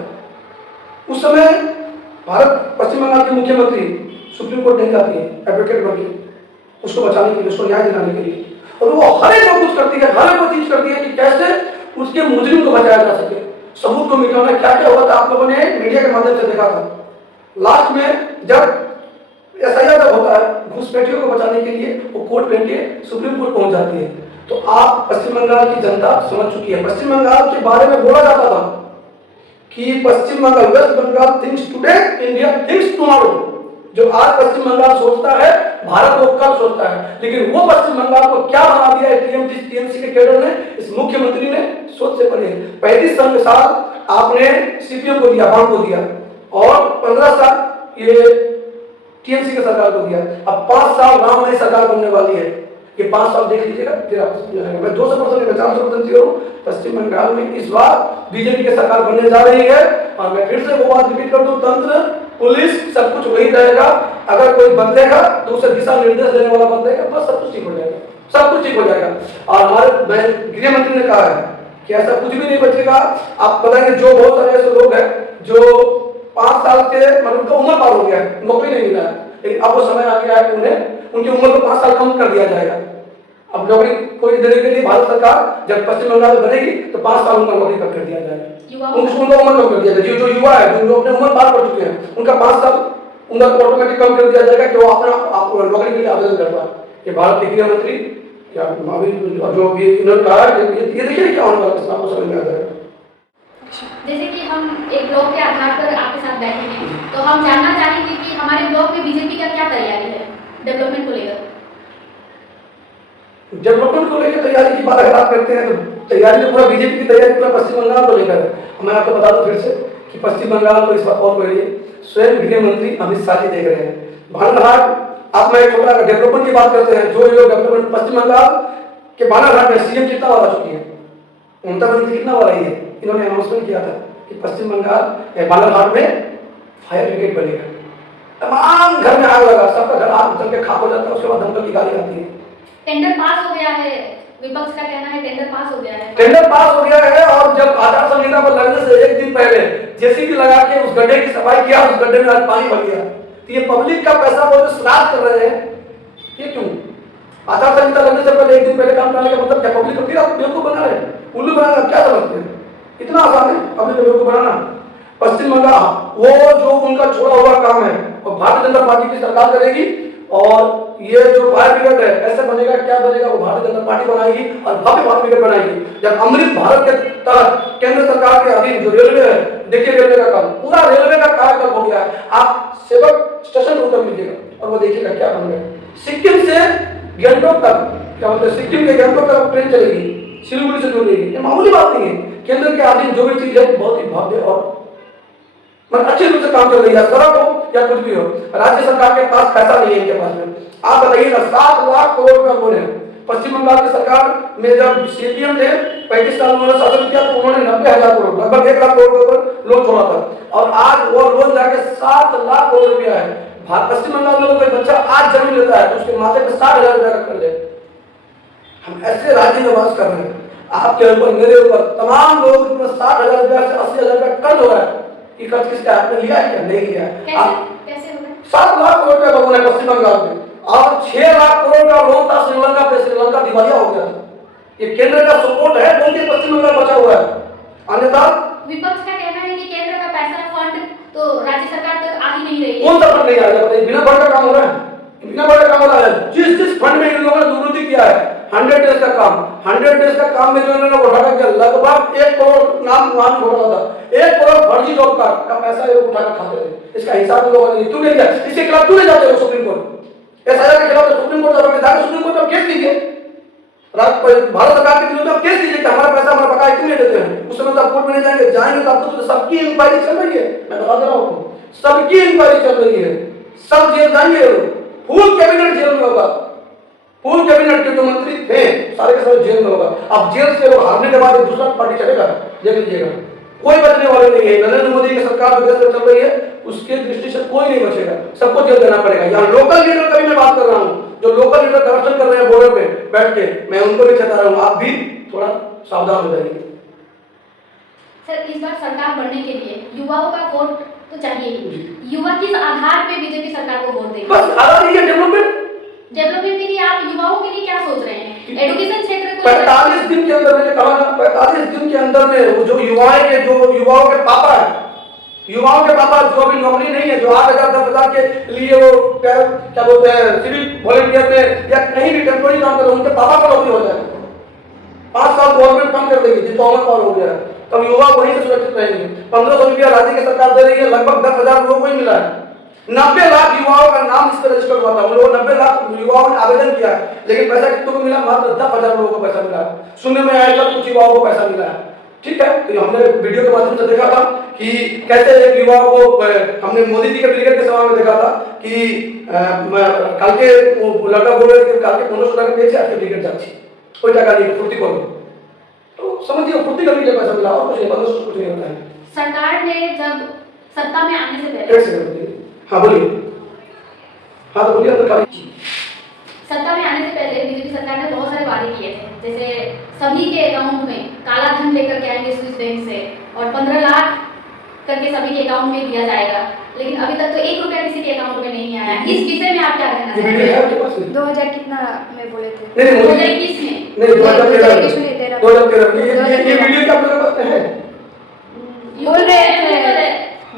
उस समय भारत पश्चिम बंगाल के मुख्यमंत्री सुप्रीम कोर्ट नहीं जाती है एडवोकेट बन के उसको बचाने के लिए, उसको न्याय दिलाने के लिए, और वो हर एक कुछ करती है, हर एक चीज करती है कि कैसे उसके मुजरिम को बचाया जा सके, सबूत को मिटाना। क्या क्या हुआ था आप लोगों ने मीडिया के माध्यम से देखा था। लास्ट में जब एसआईआर जब होता है, घुसपैठियों को बचाने के लिए वो कोर्ट बन के सुप्रीम कोर्ट पहुंच जाती है। तो आप पश्चिम बंगाल की जनता समझ चुकी है। पश्चिम बंगाल के बारे में बोला जाता था कि Paschim Bangal, West Bengal thinks today, India thinks tomorrow. जो आज पश्चिम बंगाल सोचता है, भारत वो कल सोचता है। लेकिन वो पश्चिम बंगाल को क्या बना दिया है टीएमसी के कैडर ने, इस मुख्यमंत्री ने सोच से परे 35 साल के साथ आपने सीपीएम को दिया, वाम को दिया, और 15 साल ये टीएमसी की सरकार को दिया। अब 5 साल राम नई सरकार बनने वाली है। ये 5 साल देख लीजिएगा, फिर आप समझेंगे। मैं 200% में 400% श्योर हूं, पश्चिम बंगाल में इस बार बीजेपी की सरकार बनने जा रही है। और मैं फिर से वो बात रिपीट कर दूं, तंत्र, पुलिस सब कुछ वही रहेगा। अगर कोई बदलेगा तो उसे दिशा निर्देश देने वाला बदलेगा, बस सब कुछ ठीक हो जाएगा, सब कुछ ठीक हो जाएगा। और हमारे गृह मंत्री ने कहा है कि ऐसा कुछ भी नहीं बचेगा। आप बताएंगे जो बहुत सारे ऐसे लोग हैं जो 5 साल के मतलब उनका उम्र पार हो गया है, नौकरी नहीं मिला है, लेकिन अब वो समय आ गया है उन्हें उनकी उम्र को 5 साल कम कर दिया जाएगा। अब नौकरी कोई देने के लिए भारत सरकार जब पश्चिम बंगाल में बनेगी तो 5 साल उनका नौकरी कम कर दिया जाएगा, उनका उम्र कम कर दिया जाएगा। जो युवा है, जो अपने उम्र पार कर चुके हैं, उनका 5 साल उनका ऑटोमेटिक कम कर दिया जाएगा कि वो अपना नौकरी के लिए आवेदन कर पाए। ये भारत के गृह मंत्री या अभी जो भी इन्होंने कहा, ये देखिए क्या होने वाला है, आपको समझ में आ जाएगा। जैसे कि हम एक ब्लॉक के आधार पर आपके साथ बैठे हैं, तो हम जानना चाहेंगे कि हमारे ब्लॉक में बीजेपी का क्या तैयारी है डेवलपमेंट को लेकर? डेवलपमेंट को लेकर तैयारी की बात अगर आप करते हैं तो तैयारी तो पूरा बीजेपी की तैयारी पूरा पश्चिम बंगाल को लेकर है। मैं आपको बता दूं फिर से कि पश्चिम बंगाल को इस बात और कोई स्वयं गृह मंत्री अमित शाह जी देख रहे हैं। बालाघाट, आप मैं छोटा डेवलपमेंट की बात करते हैं, जो डेवलपमेंट पश्चिम बंगाल के बालाघाट में सीएम कितना वाला चुकी है, ममता बनर्जी कितना वाला ही है। इन्होंने अनाउंसमेंट किया था कि पश्चिम बंगाल बालाघाट में फायर ब्रिगेड बनेगा। तमाम घर में आग लगा, सबका घर आग जल के खाक हो जाता है, उसके बाद दमकल की गाड़ी आती है। टेंडर पास हो गया है, विपक्ष का कहना है टेंडर पास हो गया है। टेंडर पास हो गया है और जब आचार संहिता पर लगने से एक दिन पहले जेसीबी लगा के उस गड्ढे की सफाई किया, उस गड्ढे में आज पानी भर गया। तो ये पब्लिक का पैसा वो जो श्राद्ध कर रहे हैं, ये क्यों? आचार संहिता लगने से पहले एक दिन पहले काम करने का मतलब क्या? पब्लिक को फिर आप बेवकूफ बना रहे हैं, उल्लू बना रहे हैं, क्या समझते हैं? इतना आसान है पब्लिक को बेवकूफ बनाना? पश्चिम बंगाल वो जो उनका छोड़ा हुआ काम है और भारतीय जनता पार्टी की सरकार करेगी, और ये जो फायर ब्रिगेड है ऐसे बनेगा, क्या बनेगा? वो भारतीय जनता पार्टी बनाएगी और भव्य फायर ब्रिगेड बनाएगी। जब अमृत भारत के तहत केंद्र सरकार के अधीन जो रेलवे है, देखिए रेलवे का काम, पूरा रेलवे का कायाकल्प हो गया है। आप सेवक स्टेशन उतर लीजिएगा और वो देखिएगा क्या बन गया। सिक्किम से गंगटोक तक, क्या बोलते हैं, सिक्किम के गंगटोक तक ट्रेन चलेगी, सिलीगुड़ी से जुड़ेगी। ये मामूली बात नहीं है। केंद्र के अधीन जो भी चीज है बहुत ही भव्य और अच्छे रूप से काम चल रही है, सड़क हो या कुछ भी हो। राज्य सरकार के पास पैसा नहीं है, इनके पास में। आप बताइए ना, 7 लाख करोड़ रुपया लोन है। पश्चिम बंगाल की सरकार में जब सीपीएम थे, 35 साल उन्होंने शासन किया, तो उन्होंने 90,000 करोड़, लगभग 1 लाख करोड़ का लोन छोड़ा था, और आज वो लोन जाके 7 लाख करोड़ रुपया है। पश्चिम बंगाल में कोई बच्चा आज जमीन लेता है तो उसके माथे पे 60,000 रुपया का कर्ज है। हम ऐसे राज्य में वास कर रहे हैं, आपके ऊपर, मेरे ऊपर, तमाम लोगों के ऊपर 60,000 रुपया से 80,000 रुपया कर्ज हो रहा है। ये कर्ज किसका? आपने लिया है या नहीं लिया? कैसे हो रहा है? 7 लाख करोड़ रुपया लोन है पश्चिम बंगाल में, और 6 लाख करोड़ का लोन था श्रीलंका पे। श्रीलंका दिवालिया हो गया। ये केंद्र का सपोर्ट है, बोलते पश्चिम बंगाल बचा हुआ है। अन्यथा विपक्ष का कहना है कि केंद्र का पैसा फंड तो राज्य सरकार तक आ ही नहीं रही है। कौन सा फंड नहीं आया? बताइए, बिना फंड का काम हो रहा है? बिना फंड का काम हो रहा है। जिस फंड में इन लोगों ने दुर्नीति किया है, 100 डेज का काम, 100 डेज का काम में जो इन्होंने उठा कर लगभग 1 करोड़ नाम वहां छोड़ा था, 1 करोड़ फर्जी जॉब का पैसा ये उठा कर खाते थे। इसका हिसाब इन लोगों ने क्यों नहीं दिया? इसके खिलाफ क्यों नहीं जाते सुप्रीम कोर्ट? एसआईआर के खिलाफ सुप्रीम कोर्ट जाकर सुप्रीम कोर्ट में केस कीजिए। भारत सरकार के विरुद्ध आप केस कीजिए कि हमारा पैसा, हमारा बकाया क्यों नहीं देते हैं। उस समय तो आप कोर्ट में नहीं जाएंगे, जाएंगे तो आपको तो सबकी इंक्वायरी चल रही है। मैं बता दे रहा हूँ, सबकी इंक्वायरी चल रही है, सब जेल जाएंगे। फुल कैबिनेट जेल में होगा, फुल कैबिनेट के जो मंत्री थे सारे के सारे जेल में होगा। अब जेल से लोग हारने के बाद दूसरा पार्टी चलेगा, देख लीजिएगा, कोई बचने वाले नहीं है। नरेंद्र मोदी की सरकार जो देश में चल रही है उसके दृष्टि से कोई नहीं बचेगा, सबको जेल देना पड़ेगा। यहाँ लोकल लीडर का भी मैं बात कर रहा हूँ, जो लोकल लीडर करप्शन कर रहे हैं बॉर्डर पे बैठ के, मैं उनको भी चेता रहा हूँ, आप भी थोड़ा सावधान हो जाइए। सर, इस बार सरकार बनने के लिए युवाओं का वोट तो चाहिए ही। युवा किस आधार पे बीजेपी सरकार को वोट देंगे? बस आधार ही है डेवलपमेंट। डेवलपमेंट के लिए आप युवाओं के लिए क्या सोच रहे हैं? एजुकेशन क्षेत्र को 45 दिन के अंदर, मैंने कहा ना, 45 दिन के अंदर में जो युवाओं के पापा है, युवाओं के पापा जो अभी नौकरी नहीं है, जो 8,000 10,000 के लिए वो क्या बोलते हैं सिविल वॉलंटियर में या कहीं भी टेम्पोररी काम कर रहे हैं, उनके पापा को नौकरी हो जाए, 5 साल गवर्नमेंट कम कर देगी, जिसको अमर पावर हो गया, तब युवा वहीं से सुरक्षित रहेंगे। 1500 रुपया राज्य की सरकार दे रही है, लगभग 10,000 लोगों को ही मिला है। 90 लाख युवाओं का नाम इस पर रजिस्टर हुआ था, उन लोगों 90 लाख युवाओं ने आवेदन किया, लेकिन पैसा कितनों को मिला? मात्र 10,000 लोगों को पैसा मिला। सुनने में आया कुछ युवाओं को पैसा मिला है। ठीक है, तो हमने वीडियो के माध्यम से देखा था कि कैसे एक युवा को हमने मोदी जी के ब्रिगेड के सभा में देखा था कि कल के लड़का बोल रहे थे कल के 1500 টাকা পেয়েছে আজকে ব্রিগেড যাচ্ছি ওই টাকা নিয়ে ফুর্তি করবো, तो समझिए फुर्ती करने के लिए पैसा मिला और कुछ नहीं, 1500 कुछ नहीं होता है। सरकार ने जब सत्ता में आने से पहले, हाँ बोलिए, हाँ तो बोलिए, अंदर सत्ता में आने से पहले बीजेपी सरकार ने बहुत सारे वादे किए थे, जैसे सभी के अकाउंट में काला धन लेकर के आएंगे स्विस बैंक से और 15 लाख करके सभी के अकाउंट में दिया जाएगा, लेकिन अभी तक तो 1 रुपया किसी के अकाउंट में नहीं आया। इस विषय में आप क्या कहना चाहते हैं? 2000 कितना में बोले थे? नहीं 2021 में, नहीं 2013 ये वीडियो क्या मेरे पास है? बोल रहे थे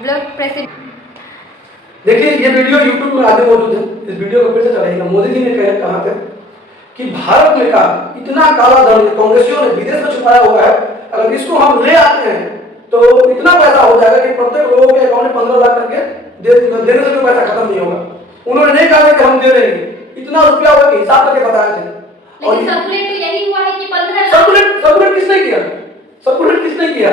ब्लड प्रेशर। देखिए ये वीडियो YouTube में आगे मौजूद है, इस वीडियो को फिर से चलाइएगा। मोदी जी ने कहा था कि भारत में का इतना काला धन कांग्रेसियों ने विदेश में छुपाया हुआ है, अगर इसको हम ले आते हैं तो इतना पैसा हो जाएगा कि प्रत्येक लोगों के अकाउंट में 15 लाख करके देने से कोई पैसा खत्म नहीं होगा। उन्होंने नहीं कहा कि हम दे रहे हैं, इतना रुपया होगा हिसाब करके बताए थे। लेकिन सर्कुलेट तो यही हुआ है कि 15 लाख। सर्कुलेट किसने किया? सर्कुलेट किसने किया?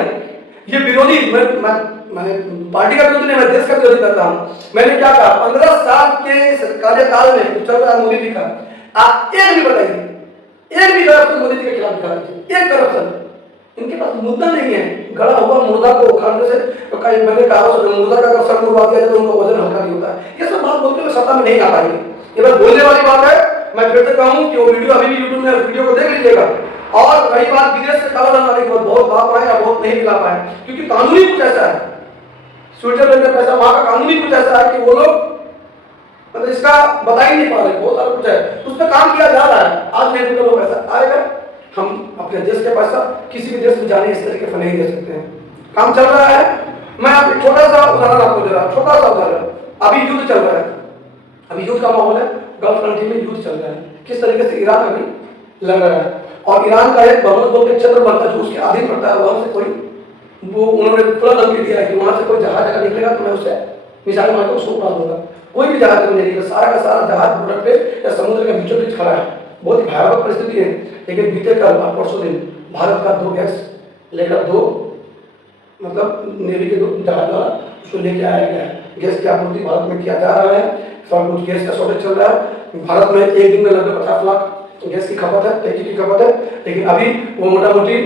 ये विरोधी, मैंने पार्टी का विरोधी नहीं, मैं देश का विरोधी करता हूँ। मैंने क्या कहा, 15 साल के कार्यकाल में चल रहा मोदी जी का, आप एक भी बताइए, एक भी करप्शन मोदी जी के खिलाफ दिखा दीजिए, एक करप्शन। इनके पास मुद्दा नहीं है, गड़ा हुआ मुर्दा को उखाड़ने से तो कई मैंने कहा मुर्दा का अगर सर मुड़वा दिया तो उनका वजन हल्का नहीं होता है। ये सब बात बोलते हुए सत्ता में नहीं आ पाएगी, ये बस बोलने वाली बात है। मैं फिर से कहूँ कि वो वीडियो अभी भी यूट्यूब में वीडियो को देख लीजिएगा। और रही बात विदेश से काला धन आने की बात, बहुत ला पाए या बहुत नहीं मिला पाए, क्योंकि कानून ही कुछ ऐसा है, स्विट्जरलैंड में पैसा, वहां का कानून ही कुछ ऐसा है कि वो लोग मतलब इसका बता ही नहीं पा रहे, बहुत सारा कुछ है, उस पर काम किया जा रहा है। आज नहीं तो पैसा आएगा, हम अपने देश के पैसा किसी भी देश में जाने इस तरीके से नहीं दे सकते हैं। काम चल रहा है। मैं आप छोटा सा उदाहरण आपको दे रहा हूँ, छोटा सा उदाहरण। अभी युद्ध चल रहा है, अभी युद्ध का माहौल है, गल्फ कंट्री में युद्ध चल रहा है, किस तरीके से ईरान अभी लड़ रहा है, और ईरान का एक बहुत क्षेत्र बनता है जो उसके अधीन पड़ता है, वहां से कोई वो उन्होंने खुला धमकी दिया है कि वहां से कोई जहाज अगर निकलेगा तो मैं उसे मिसाइल मार के उसको उड़ा दूंगा। कोई भी जहाज नहीं निकलेगा, सारा का सारा जहाज बॉर्डर पे या समुद्र के बीचों बीच खड़ा है। बहुत ही भयावह परिस्थिति है। लेकिन बीते कल परसों दिन भारत का 2 गैस लेकर 2 मतलब नेवी के 2 जहाज वाला उसको लेके आया गया है। गैस की आपूर्ति भारत में किया जा रहा है, सब कुछ गैस का शॉर्टेज चल रहा है। भारत में एक दिन में लगभग 50 लाख गैस की खपत है, टैंकी की खपत है। लेकिन अभी वो मोटा मोटी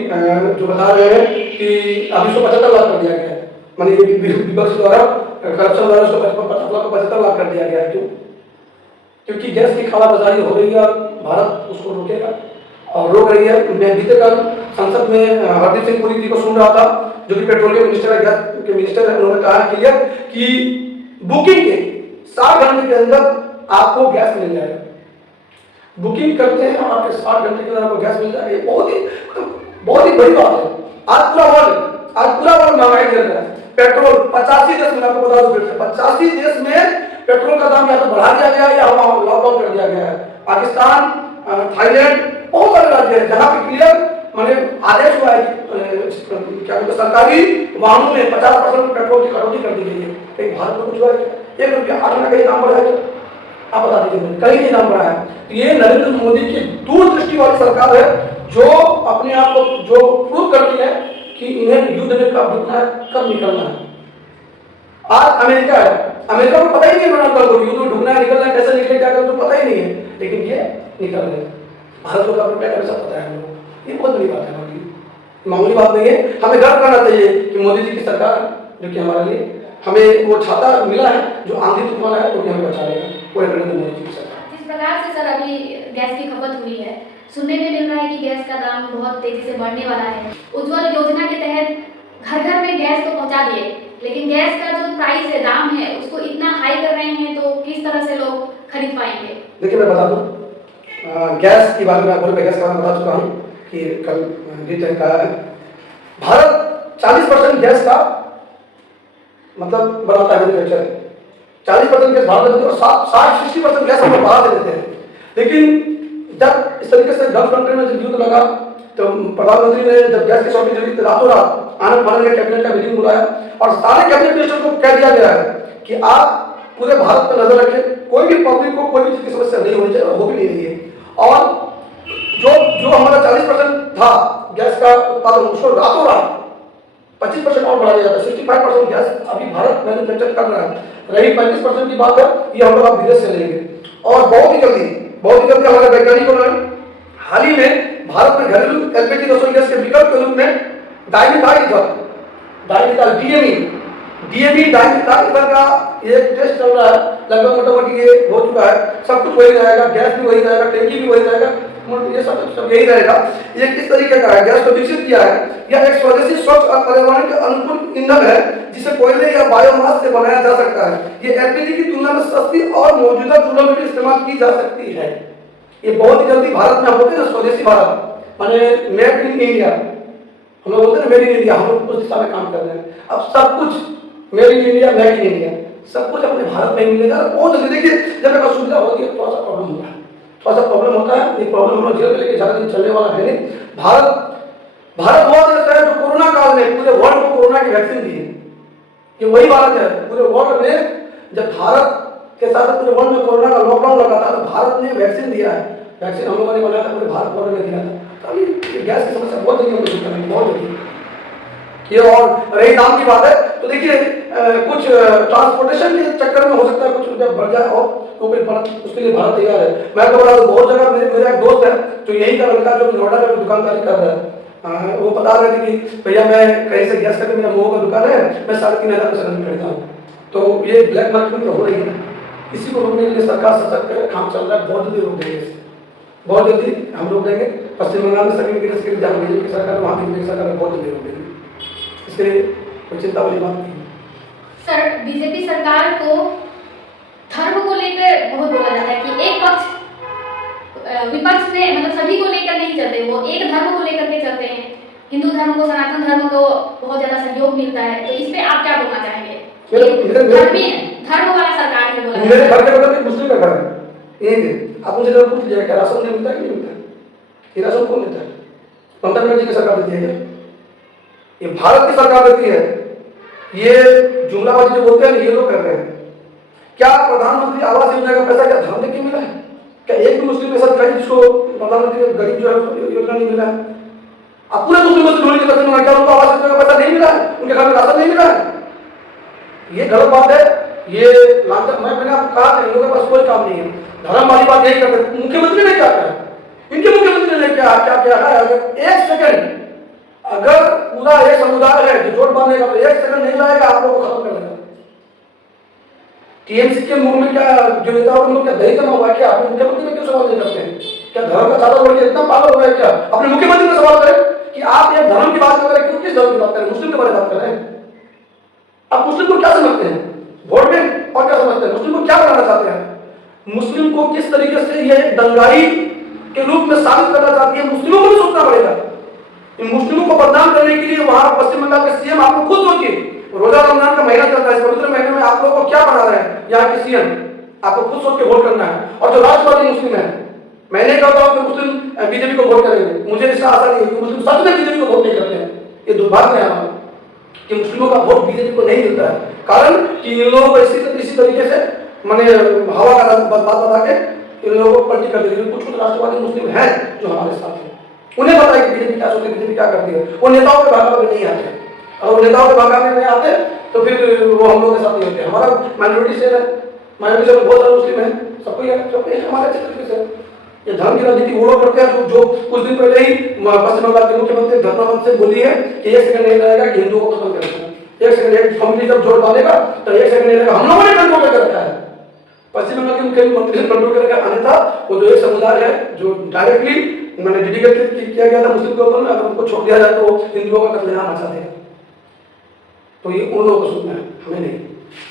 जो बता रहे हैं कि अभी 175 लाख कर दिया गया है, माने ये विपक्ष द्वारा करप्शन द्वारा 150 लाख को 75 लाख कर दिया गया है। क्यों? क्योंकि गैस की कालाबाजारी हो रही है और भारत उसको रोकेगा और रोक रही है। मैं बीते कल संसद में हरदीप सिंह पुरी जी को सुन रहा था, जो कि पेट्रोलियम मिनिस्टर है, गैस के मिनिस्टर है। उन्होंने कहा क्लियर कि बुकिंग के 60 घंटे के अंदर आपको गैस मिल जाएगा। बुकिंग करते हैं और आपके 60 घंटे के अंदर आपको गैस मिल जाएगा। ये बहुत ही बड़ी बात है। आज पूरा वर्ल्ड महंगाई चल रहा है। पेट्रोल 85 देश में, आपको बता दूं फिर से, 85 देश में पेट्रोल का दाम या तो बढ़ा दिया गया है या लॉकडाउन कर दिया गया है। पाकिस्तान, थाईलैंड, बहुत सारे राज्य हैं जहां पे क्लियर माने आदेश हुआ है कि क्या कहते सरकारी वाहनों में 50% पेट्रोल की कटौती कर दी गई है। लेकिन भारत में कुछ हुआ है? 1 रुपया 8 आना कहीं दाम बढ़ा है? आप बता दीजिए मुझे, कहीं नहीं दाम बढ़ा है। तो ये नरेंद्र मोदी की दूरदृष्टि वाली सरकार है, जो अपने आप को जो प्रूव करती है कि इन्हें युद्ध में कब रुकना है, कब निकलना है। आज अमेरिका है, अमेरिका को पता ही नहीं है डोनाल्ड ट्रंप को युद्ध में ढूंढना है, निकलना है, कैसे निकले क्या करना तो पता ही नहीं है, लेकिन ये निकल रहे हैं। भारत को अपने प्लान सब पता है हमको। ये बहुत बड़ी बात है हमारी, मामूली बात नहीं है। हमें गर्व करना चाहिए कि मोदी जी की सरकार जो कि हमारे लिए हमें वो छाता मिला है, जो आंधी तूफान है वो भी हमें बचा लेगा। वो नरेंद्र मोदी जी की सरकार। जिस प्रकार से सर अभी गैस की खपत हुई है, सुनने में मिल रहा है कि गैस का दाम बहुत तेजी से बढ़ने वाला है। उज्ज्वल योजना के तहत घर घर में गैस तो पहुंचा दिए, लेकिन गैस का जो प्राइस है, दाम है, उसको इतना हाई कर रहे हैं, तो किस तरह से लोग खरीद पाएंगे? देखिए मैं बता दूं, गैस की बात में आपको गैस का बता चुका हूँ कि कल डिटेल कहा है। भारत 40% गैस का मतलब बनाता है, मैन्युफैक्चर 40% गैस भारत में और 60-60% गैस हम लोग बाहर दे देते हैं। लेकिन जब इस तरीके से गल्फ कंट्री में जब युद्ध लगा तो प्रधानमंत्री ने जब गैस की शॉर्टेज हुई तो रातों रात आनंद फानंद ने कैबिनेट का मीटिंग बुलाया और सारे कैबिनेट मिनिस्टर को कह दिया गया है कि आप पूरे भारत पर नजर रखें, कोई भी पब्लिक को कोई भी चीज की समस्या नहीं होनी चाहिए और हो भी नहीं रही है। और जो हमारा 40% था गैस का उत्पादन, उसको रातों रात 25% और बढ़ा दिया जाता है। 65% गैस अभी भारत मैन्युफैक्चर कर रहा है। रही 35% की बात है, ये हम लोग आप विदेश से लेंगे। और बहुत ही जल्दी हमारे वैज्ञानिकों ने हाल ही में भारत में घरेलू एलपीजी रसोई गैस के विकल्प के रूप में डाइमिथाइल डीएमई डाइमिथाइल का ये टेस्ट चल रहा है। लगभग मोटामोटी ये हो चुका है। सब कुछ वही रहेगा, गैस भी वही रहेगा, टैंकी भी वही रहेगा, ये सब यही रहेगा। ये किस तरीके का है? गैस को विकसित किया है। यह एक स्वदेशी स्वच्छ और पर्यावरण के अनुकूल ईंधन है जिसे कोयले या बायोमास से बनाया जा सकता है। ये एलपीजी की तुलना में सस्ती और मौजूदा चूल्हों में भी इस्तेमाल की जा सकती है। ये बहुत ही जल्दी भारत में होते हैं ना, स्वदेशी भारत माने मेड इन इंडिया, हम लोग बोलते हैं मेड इन इंडिया, हम लोग उस दिशा में काम कर रहे हैं। अब सब कुछ made in India, made in India सब कुछ अपने भारत में मिलेगा। बहुत जल्दी देखिए, जब एक सुविधा होती है थोड़ा सा प्रॉब्लम होता है, ये प्रॉब्लम हम लोग जेल में लेके ज्यादा दिन चलने वाला है नहीं। भारत वो देश है जो कोरोना काल में पूरे वर्ल्ड को कोरोना की वैक्सीन दी है। ये वही भारत है पूरे वर्ल्ड में, जब भारत के साथ पूरे वर्ल्ड में कोरोना का लॉकडाउन लगा था तो भारत ने वैक्सीन दिया है। वैक्सीन हम लोगों ने बनाया था, पूरे भारत वर्ल्ड में दिया था। तो अभी गैस की समस्या बहुत जल्दी हमको करनी, बहुत जल्दी। ये और रही दाम की बात है तो देखिए, कुछ ट्रांसपोर्टेशन के चक्कर में हो सकता है कुछ रुपया बढ़ जाए और उसके लिए भारत तैयार है। मैं तो बता दूं, बहुत जगह मेरा एक दोस्त है जो यही का लड़का जो नोएडा में दुकानदारी कर रहा है, वो बता रहे थे कि भैया मैं कहीं से गैस करके, मेरा मोह का दुकान है, मैं 3,500 में सिलेंडर खरीदता हूँ। तो ये ब्लैक मार्केट में तो हो रही है, इसी को रोकने के लिए सरकार सशक्त काम चल रहा है, बहुत जल्दी रोक देंगे इसे, बहुत जल्दी हम रोक देंगे। पश्चिम बंगाल में सभी विकास के लिए जहाँ बीजेपी की सरकार है वहाँ की बीजेपी सरकार बहुत जल्दी रोक देंगे, इसके लिए कोई चिंता वाली बात नहीं है। सर, बीजेपी सरकार को धर्म को लेकर बहुत बोला जाता है कि एक पक्ष विपक्ष में मतलब सभी को लेकर नहीं चलते, वो एक धर्म को लेकर के चलते हैं। हिंदू धर्म को, सनातन धर्म को बहुत ज्यादा सहयोग मिलता है, तो इस पे आप क्या बोलना चाहेंगे? धर्म वाला सरकार है बोला। मेरे घर के बगल में मुस्लिम का घर है, एक है, आप मुझे जरा पूछ लीजिएगा राशन नहीं मिलता है कि नहीं मिलता है? ये राशन कौन देता है? ममता बनर्जी की सरकार देती है क्या? ये भारत की सरकार देती है। ये जुमलाबाजी जो बोलते हैं ये लोग कर रहे हैं। क्या प्रधानमंत्री आवास योजना का पैसा क्या धर्म देके मिला है? क्या एक भी मुस्लिम ऐसा दिखाई जिसको प्रधानमंत्री गरीब जो है योजना नहीं मिला है? आप पूरे मुस्लिमों से ढूंढ के बताते हैं क्या उनको आवास योजना का पैसा नहीं मिला है, उनके घर में राशन नहीं मिला है? ये गलत बात है। ये मैंने आपको कहा इन लोगों के पास कोई काम नहीं है, धर्म वाली बात यही करते हैं। मुख्यमंत्री ने क्या कहा, इनके मुख्यमंत्री ने क्या क्या है? अगर एक सेकंड अगर पूरा एक समुदाय है जो जोड़ बांधेगा तो एक सेकंड नहीं लाएगा, आप लोगों को खत्म कर देगा। टीएमसी के मुंह में क्या जो नेता उनको क्या दही जमा हुआ है क्या? अपने मुख्यमंत्री में क्यों सवाल नहीं करते हैं? क्या धर्म का चादर ओढ़ के इतना पागल हो गया क्या? अपने मुख्यमंत्री से सवाल करें कि आप ये धर्म की बात कर रहे हैं, क्यों किस धर्म की बात कर रहे हैं? मुस्लिम के बारे में बात कर रहे हैं। आप मुस्लिम को क्या समझते हैं? वोट बैंक और क्या समझते हैं? मुस्लिम को क्या बनाना चाहते हैं? मुस्लिम को किस तरीके से ये दंगाई के रूप में साबित करना चाहती है, मुस्लिमों को भी सोचना पड़ेगा। इन मुस्लिमों को बदनाम करने के लिए वहां पश्चिम बंगाल के सीएम, आप लोग खुद सोचिए, रोजा रमजान का महीना चल रहा है, इस पवित्र महीने में आप लोगों को क्या बना रहे हैं यहाँ के सीएम? आपको खुद सोच के वोट करना है। और जो राष्ट्रवादी मुस्लिम है, मैंने कहता हूँ कि मुस्लिम बीजेपी को वोट करेंगे, मुझे इसका आशा नहीं है कि मुस्लिम सच में बीजेपी को वोट नहीं करते हैं। ये दुर्भाग्य है हमारा कि मुस्लिमों का वोट बीजेपी को नहीं मिलता है, कारण कि इन लोगों को इसी तरीके से मैंने हवा का बात बता के इन लोगों को पलटी कर दी। कुछ राष्ट्रवादी मुस्लिम हैं जो हमारे साथ हैं, उन्हें पता है कि बीजेपी क्या सोचती है, बीजेपी क्या करती है। वो नेताओं के भागा में नहीं आते, और नेताओं के भागा में नहीं आते तो फिर वो हम लोग के साथ नहीं होते। हमारा माइनॉरिटी से बहुत सारे मुस्लिम है, सबको हमारे अच्छे तरीके से ये धर्म की राजनीति वो लोग करते हैं जो कुछ दिन पहले ही पश्चिम बंगाल के मुख्यमंत्री धर्मावत से बोली है कि एक सेकंड नहीं लगेगा कि हिंदुओं को खत्म करेगा। एक सेकंड, एक फैमिली जब जोड़ डालेगा तो एक सेकंड नहीं लगेगा। हम लोगों ने कंट्रोल करके रखा है, पश्चिम बंगाल के मुख्यमंत्री ने कंट्रोल करके, अन्यथा वो जो एक समुदाय है जो डायरेक्टली मैंने डेडिकेट किया गया था मुस्लिम के ऊपर में, अगर उनको छोड़ दिया जाए तो हिंदुओं का कल्याण अच्छा देगा। तो ये उन लोगों को सुनना है, हमें नहीं।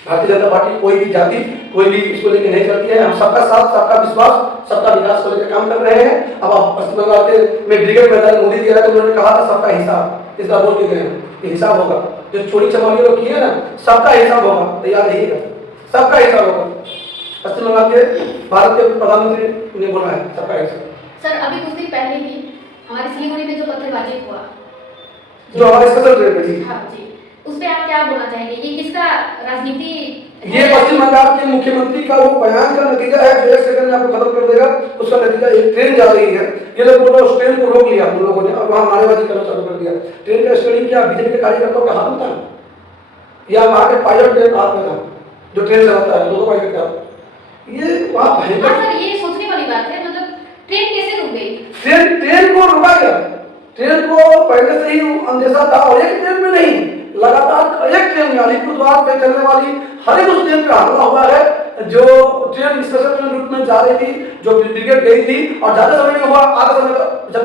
भारतीय जनता पार्टी कोई भी जाति कोई भी इसको लेकर नहीं करती है। हम सबका साथ, सबका विश्वास, सबका विकास को लेकर काम कर रहे हैं। अब आप पश्चिम बंगाल के में ब्रिगेड मैदान मोदी जी आए तो उन्होंने कहा था सबका हिसाब, इसका बोल के गए कि हिसाब होगा, जो चोरी चमारी लोग किए ना सबका हिसाब होगा, तैयार रहिएगा, सबका हिसाब होगा। पश्चिम बंगाल के भारत के प्रधानमंत्री ने बोला है सबका हिसाब। सर, अभी कुछ दिन पहले ही हमारे सिलीगुड़ी में जो पत्थरबाजी हुआ, जो हमारे स्पेशल ट्रेन में थी, हाँ जी, उस पे आप क्या बोलना चाहेंगे? ये किसका राजनीति? ये पश्चिम बंगाल के मुख्यमंत्री का वो बयान का नतीजा है जो एक सेकंड में आपको खत्म कर देगा। उसका नतीजा, एक ट्रेन जा रही है, ये लोग बोलो उस ट्रेन को रोक लिया हम लोगों ने और वहां नारेबाजी करना चालू कर दिया। ट्रेन का स्टेयरिंग क्या बीजेपी के कार्यकर्ताओं के हाथ में था या वहां के पायलट के हाथ में था जो ट्रेन चलाता है, दोनों पायलट का? ये वहां भयंकर। सर, ये सोचने वाली बात है, मतलब ट्रेन कैसे रुक गई? ट्रेन को रुका गया, ट्रेन को पहले से ही अंदेशा था। और एक ट्रेन में नहीं, लगातार एक ट्रेन में अलीपुरद्वार पे चलने वाली हर एक उस ट्रेन पे हमला हुआ है जो ट्रेन स्पेशल ट्रेन रूट में जा रही थी, जो ब्रिगेड गई थी। और ज्यादा समय में हुआ, आधा समय जब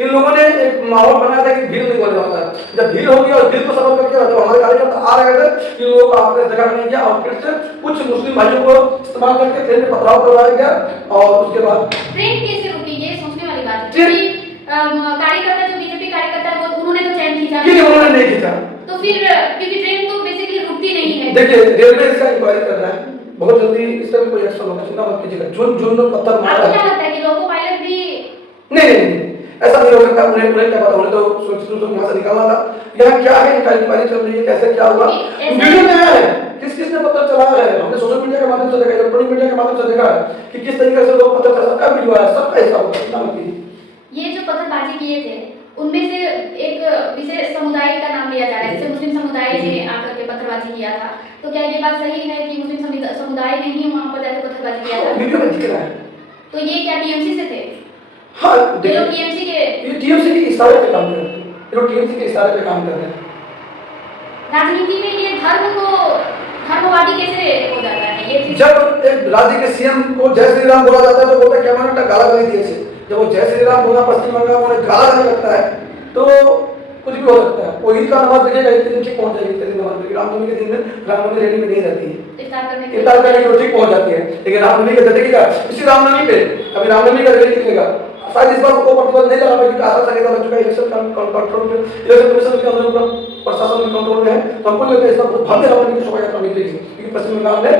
इन लोगों ने एक माहौल बनाया था कि भीड़ नहीं होने वाला है। जब भीड़ होगी और भीड़ को सफल करके तो हमारे कार्यकर्ता आ रहे थे, इन लोगों को आपने जगह नहीं किया और फिर से कुछ मुस्लिम भाइयों को इस्तेमाल करके ट्रेन में पथराव करवाया गया। और उसके बाद ट्रेन कैसे रुकी, ये सोचने वाली बात है। कार्यकर्ता जो बीजेपी कार्यकर्ता है वो उन्होंने तो चैन खींचा, उन्होंने नहीं खींचा, तो फिर क्योंकि ट्रेन तो बेसिकली रुकती नहीं है। देखिए रेलवे इसका इंक्वायरी कर रहा है, बहुत जल्दी इस पर भी कोई एक्शन होगा, चिंता मत कीजिएगा। जुन में पत्थर मारा आपको क्या लगता है कि लोको पायलट भी? नहीं, ऐसा नहीं हो सकता। उन्हें क्या पता, उन्हें तो सुरक्षित रूप से वहां से निकालना था। यहाँ क्या है, इनका इंक्वायरी चल रही है, कैसे क्या हुआ, वीडियो में आया है किस किस ने पत्थर चलाया है। हमने सोशल मीडिया के माध्यम से देखा, इलेक्ट्रॉनिक मीडिया के माध्यम से देखा है कि किस तरीके से लोग पत्थर चला, सबका वीडियो आया, सबका हिसाब होगा, चिंता मत कीजिए। ये जो पत्थरबाजी किए थे उनमें से एक विशेष समुदाय का नाम लिया जा रहा है, जैसे मुस्लिम समुदाय ने आकर के पत्थरबाजी किया था, तो क्या ये बात सही है कि मुस्लिम समुदाय ने ही वहां पर जाकर पत्थरबाजी किया था? वीडियो में दिख रहा है। तो ये क्या टीएमसी से थे? हाँ, ये लोग टीएमसी के, ये टीएमसी के इशारे पे काम कर रहे हैं, ये लोग टीएमसी के इशारे पे काम कर रहे हैं। राजनीति में ये धर्म को धर्मवादी कैसे हो जाता है ये चीज? जब एक राज्य के सीएम को जय श्री राम बोला जाता है तो बोलता है क्या मैंने गाला गाली दिए थे। जब वो जय श्री राम बोला पश्चिम बंगाल में उन्हें गाला गाली लगता है तो कुछ भी हो सकता है। वो ईद का नमाज देखिएगा एक दिन ठीक पहुंच जाएगी, इतने दिन नमाज देखिए रामनवमी के दिन में रामनवमी रैली में नहीं रहती है, इफ्तार करने इफ्तार करने की ठीक पहुंच जाती है। लेकिन रामनवमी का देखिएगा इसी रामनवमी पे अभी रामनवमी का रैली निकलेगा, शायद इस बार को प्रतिबंध नहीं लगा क्योंकि आचार संहिता लग चुका है, इलेक्शन कंट्रोल में इलेक्शन कमीशन के अंदर प्रशासन में कंट्रोल में है। तो हमको लगता है इस बार बहुत भव्य रामनवमी की शोभा यात्रा निकलेगी क्योंकि पश्चिम बंगाल में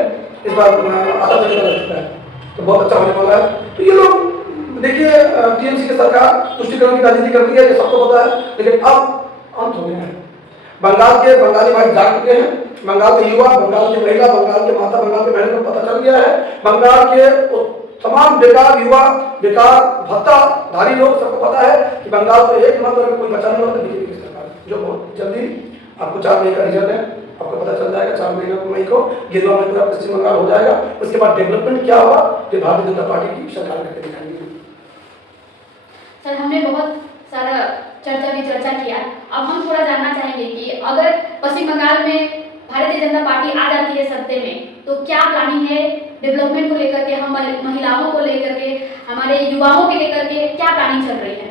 इस बार आचार संहिता लग चुका है, तो बहुत अच्छा होने वाला है। तो ये लोग देखिए टीएमसी की सरकार तुष्टिकरण की राजनीति करती है, ये सबको पता है। लेकिन अब अंत हो गया है। बंगाल के बंगाली भाई जाग चुके हैं, बंगाल के युवा, बंगाल की महिला, बंगाल के माता, बंगाल के बहनों को पता चल गया है। बंगाल के तमाम बेकार युवा, बेकार भत्ताधारी लोग सबको पता है कि बंगाल को एकमात्र अगर कोई बचाने वाला बीजेपी की सरकार, जो बहुत जल्दी आपको 4 मई का रिजल्ट है, आपको पता चल जाएगा। 4 मई को गिरवा में पूरा पश्चिम बंगाल हो जाएगा। उसके बाद डेवलपमेंट क्या होगा ये भारतीय जनता पार्टी की सरकार करके दिखाएंगे। सर हमने बहुत सारा चर्चा किया, अब हम थोड़ा जानना चाहेंगे कि अगर पश्चिम बंगाल में भारतीय जनता पार्टी आ जाती है सत्ते में तो क्या प्लानिंग है डेवलपमेंट को लेकर के, हम महिलाओं को लेकर के, हमारे युवाओं के लेकर के क्या प्लानिंग चल रही है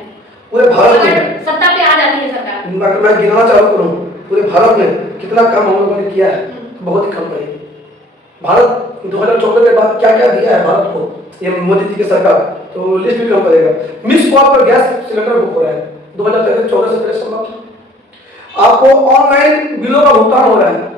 पूरे भारत अगर में? सत्ता पे आ जाती है सरकार? अगर मैं गिनना चालू करूं पूरे भारत में कितना काम हम लोगों ने किया है तो बहुत ही कम पड़ेगी। भारत 2014 के बाद क्या क्या दिया है भारत को ये मोदी जी की सरकार, तो लिस्ट भी कम पड़ेगा। मिस कॉल पर गैस सिलेंडर बुक हो रहा है 2014 से पहले संभव। आपको ऑनलाइन बिलों का भुगतान हो रहा है,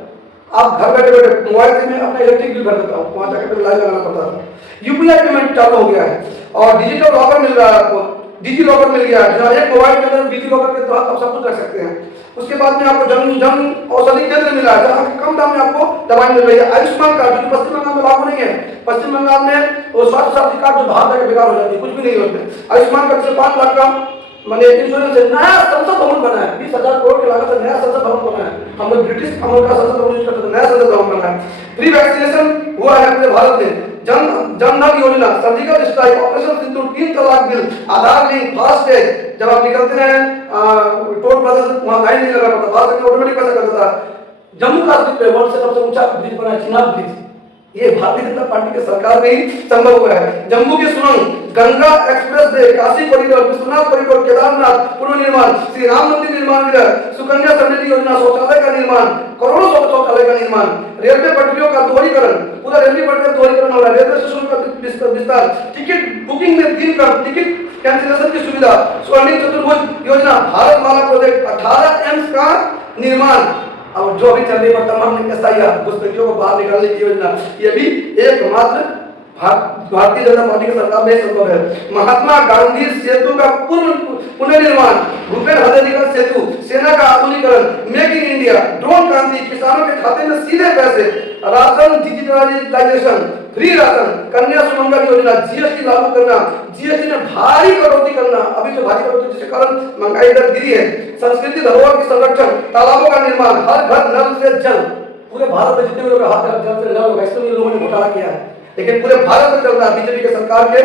आप घर बैठे बैठे मोबाइल से मैं अपना इलेक्ट्रिक बिल भर देता हूँ, वहाँ जाकर पहले लाइन लगाना पड़ता था। यूपीआई पेमेंट चालू हो गया है और डिजिटल लॉकर मिल रहा है आपको, डिजी लॉकर मिल गया है, जहाँ एक मोबाइल के अंदर डिजी लॉकर के तहत आप सब कुछ रख सकते हैं। उसके बाद में आपको जन औषधि केंद्र मिला है जहाँ कम दाम में आपको दवाई मिल रही है। आयुष्मान कार्ड जो पश्चिम बंगाल में लागू नहीं है, पश्चिम बंगाल में वो स्वास्थ्य साथी कार्ड जो बाहर जाकर बेकार हो जाती है, कुछ भी नहीं है उसमें। आयुष्मान कार्ड से 5 लाख का मैंने इंश्योरेंस है, नया संसद भवन बना है, 20,000 करोड़ की लागत से नया संसद भवन बना है। हम लोग ब्रिटिश अमल का संसद भवन यूज करते थे, नया संसद भवन बना है। फ्री वैक्सीनेशन हुआ है पूरे भारत में, जन धन योजना, सर्जिकल स्ट्राइक, ऑपरेशन सिंदूर, 3 तलाक बिल, आधार लिंक, फास्टैग, जब आप निकलते हैं टोल प्लाजा से वहां लाइन नहीं लगा पड़ता, फास्टैग ऑटोमेटिक पैसा कर देता है। जम्मू कश्मीर पे वर्ल्ड से सबसे ऊंचा ब्रिज बना है, चिनाब ब्रिज, ये भारतीय जनता पार्टी की सरकार में ही संभव हुआ है। जम्मू की सुरंग, Ganga express way, Kashi corridor, Vishwanath corridor, Kedarnath पूर्व निर्माण, श्री राम मंदिर निर्माण, सुकन्या समृद्धि योजना, शौचालय का निर्माण, करोड़ों शौचालय का निर्माण, रेलवे पटरियों का दोहरीकरण, पूरा रेलवे पटरी दोहरीकरण हो रहा है, रेलवे स्टेशन का विस्तार, टिकट बुकिंग में 3 कम, टिकट कैंसिलेशन की सुविधा, स्वर्णिम चतुर्भुज योजना, भारत माला प्रोजेक्ट, 18 एम्स का निर्माण और जो भी चलने पर तमाम एसआईआर घुसपैठियों को बाहर निकालने की योजना, ये भी एकमात्र भारतीय जनता पार्टी की सरकार में संभव है। महात्मा गांधी सेतु का पुनर्निर्माण, भूपेन हजारिका सेतु, सेना का आधुनिकरण, मेक इन इंडिया, ड्रोन क्रांति, किसानों के खाते में सीधे पैसे, राशन डिजिटलाइजेशन, फ्री राशन, कन्या सुमंगल योजना, जीएसटी लागू करना, जीएसटी में भारी कटौती करना, अभी जो भारी कटौती जिसके कारण महंगाई दर गिरी है, संस्कृति धरोहर की संरक्षण, तालाबों का निर्माण, हर घर नल से जल, पूरे भारत में जितने भी लोग हाथ जल से नल वैसे लोगों ने घोटाला किया है, लेकिन पूरे भारत में चल रहा है बीजेपी के सरकार के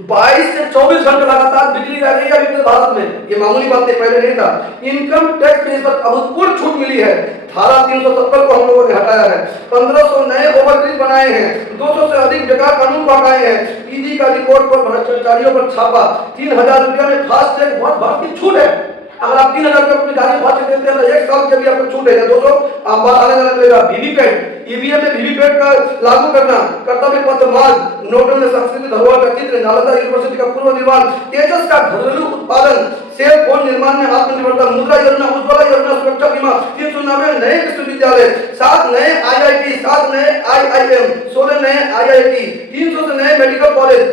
22 से 24 घंटे लगातार बिजली रह रही है अभी भारत में, ये मामूली बात नहीं, पहले नहीं था। इनकम टैक्स में इस पर अभूतपूर्व छूट मिली है, धारा 370 को हम लोगों ने हटाया है, 1500 नए ओवरब्रिज बनाए हैं, 200 से अधिक बेकार कानून हटाए हैं, ईडी का रिपोर्ट पर भ्रष्टाचारियों पर छापा, 3000 रुपया में फास्टैग बहुत की छूट है। अगर आप 3000 रुपये अपनी गाड़ी भाग के देते हैं तो 1 साल के भी आपको छूट है, 200 आप बात आने जाने मिलेगा। वीवीपैट, ईवीएम में वीवीपैट का लागू करना, कर्तव्य पत्र मार्ग, नोटों में संस्कृति धरोहर का चित्र, नालंदा यूनिवर्सिटी का पूर्व निर्माण, तेजस का घरेलू उत्पादन, सेल फोन निर्माण में आत्मनिर्भरता, मुद्रा योजना, उज्ज्वला योजना, सुरक्षा बीमा, 390 नए विश्वविद्यालय, 7 नए आईआईटी, 7 नए आईआईएम, 16 नए आईआईटी, 300 से नए मेडिकल कॉलेज,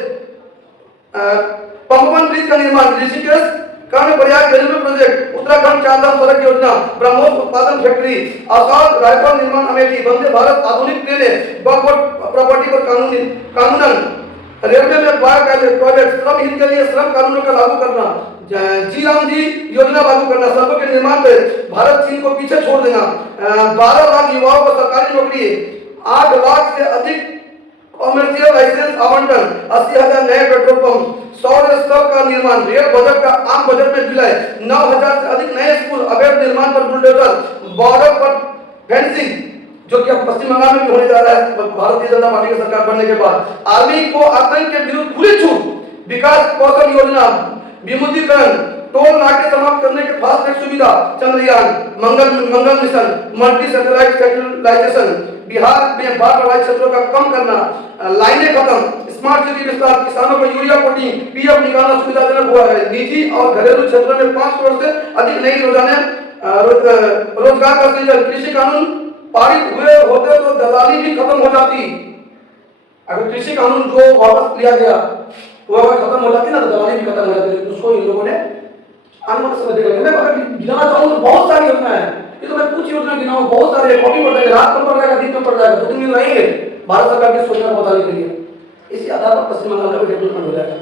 पंपन ब्रिज का निर्माण, ऋषिकेश कर्णप्रयाग रेलवे प्रोजेक्ट, उत्तराखंड चारधाम सड़क योजना, ब्रह्मोस उत्पादन फैक्ट्री, आसाम राइफल निर्माण अमेठी, वंदे भारत आधुनिक ट्रेनें, बकवर्ड प्रॉपर्टी पर कानूनन, रेलवे में टॉयलेट, श्रम हित के लिए श्रम कानूनों का लागू करना, जी राम जी योजना लागू करना, सड़कों के निर्माण पे भारत चीन को पीछे छोड़ देना, 12 लाख युवाओं को सरकारी नौकरी, 8 लाख से अधिक कॉमर्शियल लाइसेंस आवंटन, 80,000 नए पेट्रोल पंप, सौर स्तंभ का निर्माण, रेल बजट का आम बजट में विलय, 9,000 से अधिक नए स्कूल, अवैध निर्माण पर बुलडोजर, बॉर्डर पर फेंसिंग, जो कि अब पश्चिम बंगाल में भी होने जा रहा है भारतीय जनता पार्टी की सरकार बनने के बाद। आर्मी को आतंक के विरुद्ध खुली छूट, विकास कौशल योजना, विमुद्रीकरण, टोल नाके समाप्त करने के फास्ट ट्रैक सुविधा, चंद्रयान, मंगल मिशन, मल्टी सैटेलाइट सैटेलाइजेशन, बिहार में बाढ़ प्रभावित क्षेत्रों का कम करना, लाइनें खत्म, स्मार्ट सिटी विस्तार, किसानों को यूरिया कोटिंग, पीएफ निकालना सुविधाजनक हुआ है। निजी और घरेलू क्षेत्रों में 5 करोड़ से अधिक नई रोजगार का सृजन। कृषि कानून पारित हुए होते तो दलाली भी खत्म हो जाती। अगर कृषि कानून जो वापस लिया गया वो अगर खत्म हो जाती ना तो दलाली भी खत्म हो जाती। उसको इन लोगों ने अनुमति समझ लिया। मैं अगर गिनाना चाहूँ तो बहुत सारी योजना है। ये तो मैं कुछ योजना गिनाऊं, बहुत सारे कॉपी पड़ जाएगा, रात कम पड़ जाएगा, दिन कम पड़ जाएगा, 2 दिन में रहेंगे भारत सरकार की योजना बताने के लिए। इसी आधार पर पश्चिम बंगाल का डेवलपमेंट हो जाएगा।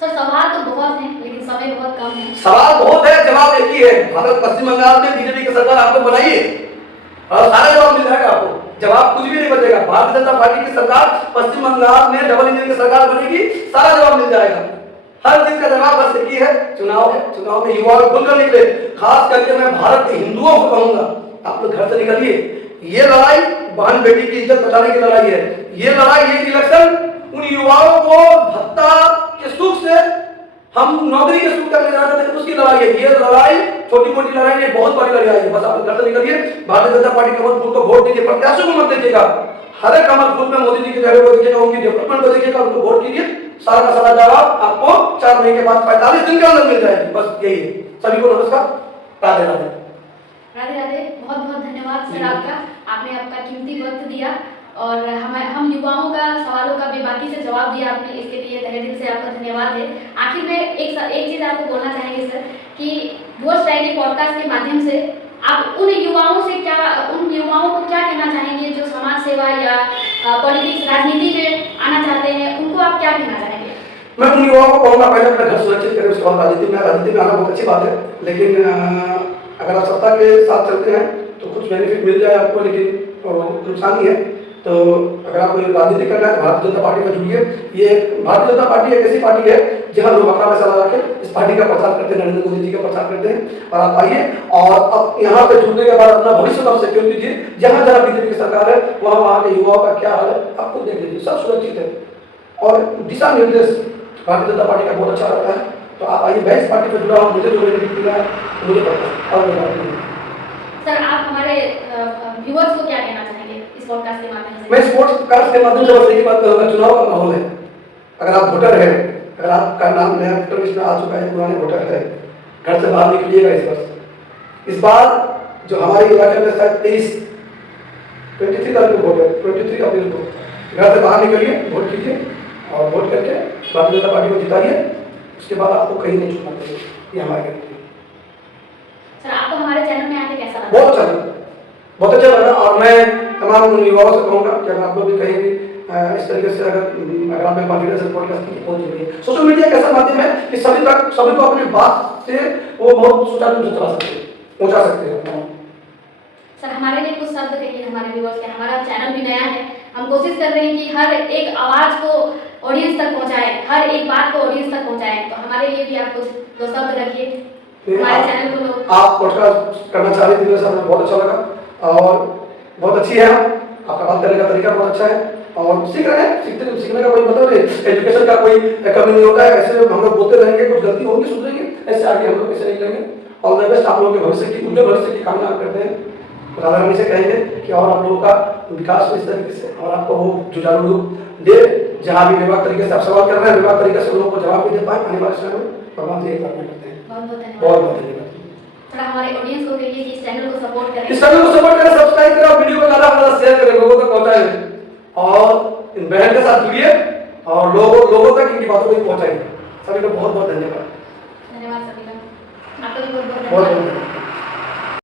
सर सवाल तो बहुत हैं लेकिन समय बहुत कम है। सवाल बहुत है, जवाब एक ही है। भारत पश्चिम बंगाल में बीजेपी की सरकार आपको बनाइए और सारा जवाब मिल जाएगा आपको। जवाब कुछ भी नहीं बचेगा। भारतीय जनता पार्टी की सरकार पश्चिम बंगाल में डबल इंजन की सरकार बनेगी, सारा जवाब मिल जाएगा। हर चीज का जवाब बस एक ही है, चुनाव है। चुनाव में युवा खुलकर निकले। खास करके मैं भारत के हिंदुओं को कहूंगा, आप लोग घर से निकलिए। ये लड़ाई बहन बेटी की इज्जत बचाने की लड़ाई है। ये लड़ाई, ये इलेक्शन उन युवाओं को भत्ता के सुख से हम नौकरी के सुख तक ले जाना चाहते हैं, उसकी लड़ाई है। ये लड़ाई छोटी मोटी लड़ाई नहीं, बहुत बड़ी लड़ाई है। बस आप घर से निकलिए, भारतीय जनता पार्टी कमल फूल को वोट दीजिए, प्रत्याशियों को मत देखिएगा। हर एक कमल फूल में मोदी जी के चेहरे को देखिएगा, उनकी डेवलपमेंट को देखिएगा, उनको वोट कीजिए। सारा का सारा जवाब आपको 4 महीने के बाद 45 दिन के अंदर मिल जाएगी। बस यही है। सभी को नमस्कार, राधे राधे। राधे राधे। बहुत बहुत धन्यवाद सर आपका, आपने आपका कीमती वक्त दिया और हम युवाओं का सवालों का बेबाकी से जवाब दिया आपने, इसके लिए तहे दिल से आपका धन्यवाद है। आखिर में एक चीज़ आपको बोलना चाहेंगे सर कि वोट डायरी पॉडकास्ट के माध्यम से आप उन युवाओं को क्या कहना चाहेंगे जो समाज सेवा या पॉलिटिक्स राजनीति में आना चाहते हैं, उनको आप क्या कहना चाहेंगे? मैं उन युवाओं को कहूँगा पहले अपना घर सुरक्षित करें, उसके बाद राजनीति में आना बहुत अच्छी बात है। लेकिन अगर आप सत्ता के साथ चलते हैं तो कुछ बेनिफिट मिल जाए आपको, लेकिन नुकसान ही है। तो अगर आपको राजनीति करना है तो भारतीय जनता पार्टी में जुड़िए। ये भारतीय जनता पार्टी एक ऐसी पार्टी है जहां लोग अपना पैसा लगा के इस पार्टी का प्रचार करते हैं, नरेंद्र मोदी जी का प्रचार करते हैं। और आप आइए और अब यहाँ पे जुड़ने के बाद अपना भविष्य को सिक्योर कीजिए। जहाँ जहाँ बीजेपी की सरकार है वहाँ के युवाओं का क्या हाल है आप खुद देख लीजिए, सब सुरक्षित है। और दिशा निर्देश भारतीय जनता पार्टी का बहुत अच्छा रहता है। तो आप आइए, मैं इस पार्टी पर जुड़ा हूँ, मुझे जो बेनिफिट मिला है मुझे पता है। और सर आप हमारे व्यूअर्स को क्या कहना चाहेंगे इस पॉडकास्ट के माध्यम से? मैं इस पॉडकास्ट के माध्यम से बस यही बात करूँगा, चुनाव का माहौल है। अगर आप वोटर हैं, अगर आपका नाम नया वोटर लिस्ट में आ चुका है, पुराने वोटर है, घर से बाहर निकलिएगा इस वर्ष। इस बार जो हमारे इलाके में शायद 23 तारीख को वोट है, 23 अप्रैल को घर से बाहर निकलिए, वोट कीजिए और वोट करके भारतीय जनता पार्टी को जिताइए। उसके बाद आपको कहीं नहीं छूटना चाहिए। ये हमारे घर की। सर आपको हमारे चैनल में आके कैसा लगा? बहुत अच्छा लगा, बहुत अच्छा लगा। और मैं तमाम युवाओं से कहूँगा कि अगर आप लोग भी कहीं भी इस तरीके से अगर आप में कॉन्फिडेंस पॉडकास्ट की बहुत जरूरी है। सोशल मीडिया एक ऐसा माध्यम है कि सभी को अपनी बात से वो बहुत सुचारू रूप से चला सकते हैं, पहुँचा सकते हैं। सर हमारे लिए कुछ शब्द कहिए हमारे व्यूअर्स के। हमारा चैनल भी नया है, हम कोशिश कर रहे हैं कि हर एक आवाज़ को ऑडियंस तक पहुँचाएं, हर एक बात को ऑडियंस तक पहुँचाएं। तो हमारे लिए भी आप कुछ 2 शब्द रखिए हमारे चैनल को। लोग आप पॉडकास्ट करना चाह रही थी, मेरे साथ बहुत अच्छा लगा और बहुत अच्छी है। आपका बात करने का तरीका बहुत अच्छा है और सीख रहे हैं। सीखने का कोई मतलब नहीं, एजुकेशन का कोई कमी नहीं होता है। ऐसे हम लोग बोलते रहेंगे, कुछ गलती होगी सुधरेंगे, ऐसे आगे हम लोग ऐसे नहीं लेंगे। ऑल द बेस्ट आप लोगों के भविष्य की, उनके भविष्य की कामना करते हैं। राधा रानी से कहेंगे कि और आप लोगों का विकास हो इस तरीके से और आपको वो जुझारू रूप दे, जहाँ भी विभाग तरीके से आप सवाल कर रहे हैं, विभाग तरीके से लोगों को जवाब भी दे पाए आने वाले समय में। भगवान से यही प्रार्थना करते हैं। बहुत बहुत धन्यवाद। बहुत बहुत धन्यवाद। थोड़ा हमारे ऑडियंस को कहिए कि इस चैनल को सपोर्ट करें। इस चैनल को सपोर्ट करें, सब्सक्राइब करें और वीडियो को ज़्यादा से ज़्यादा शेयर करें, लोगों तक पहुँचाएं और इन बहन के साथ जुड़िए और लोगों तक इनकी बातों को पहुँचाइए। सभी को बहुत बहुत धन्यवाद। धन्यवाद सभी का, आपका भी बहुत बहुत बहुत धन्यवाद।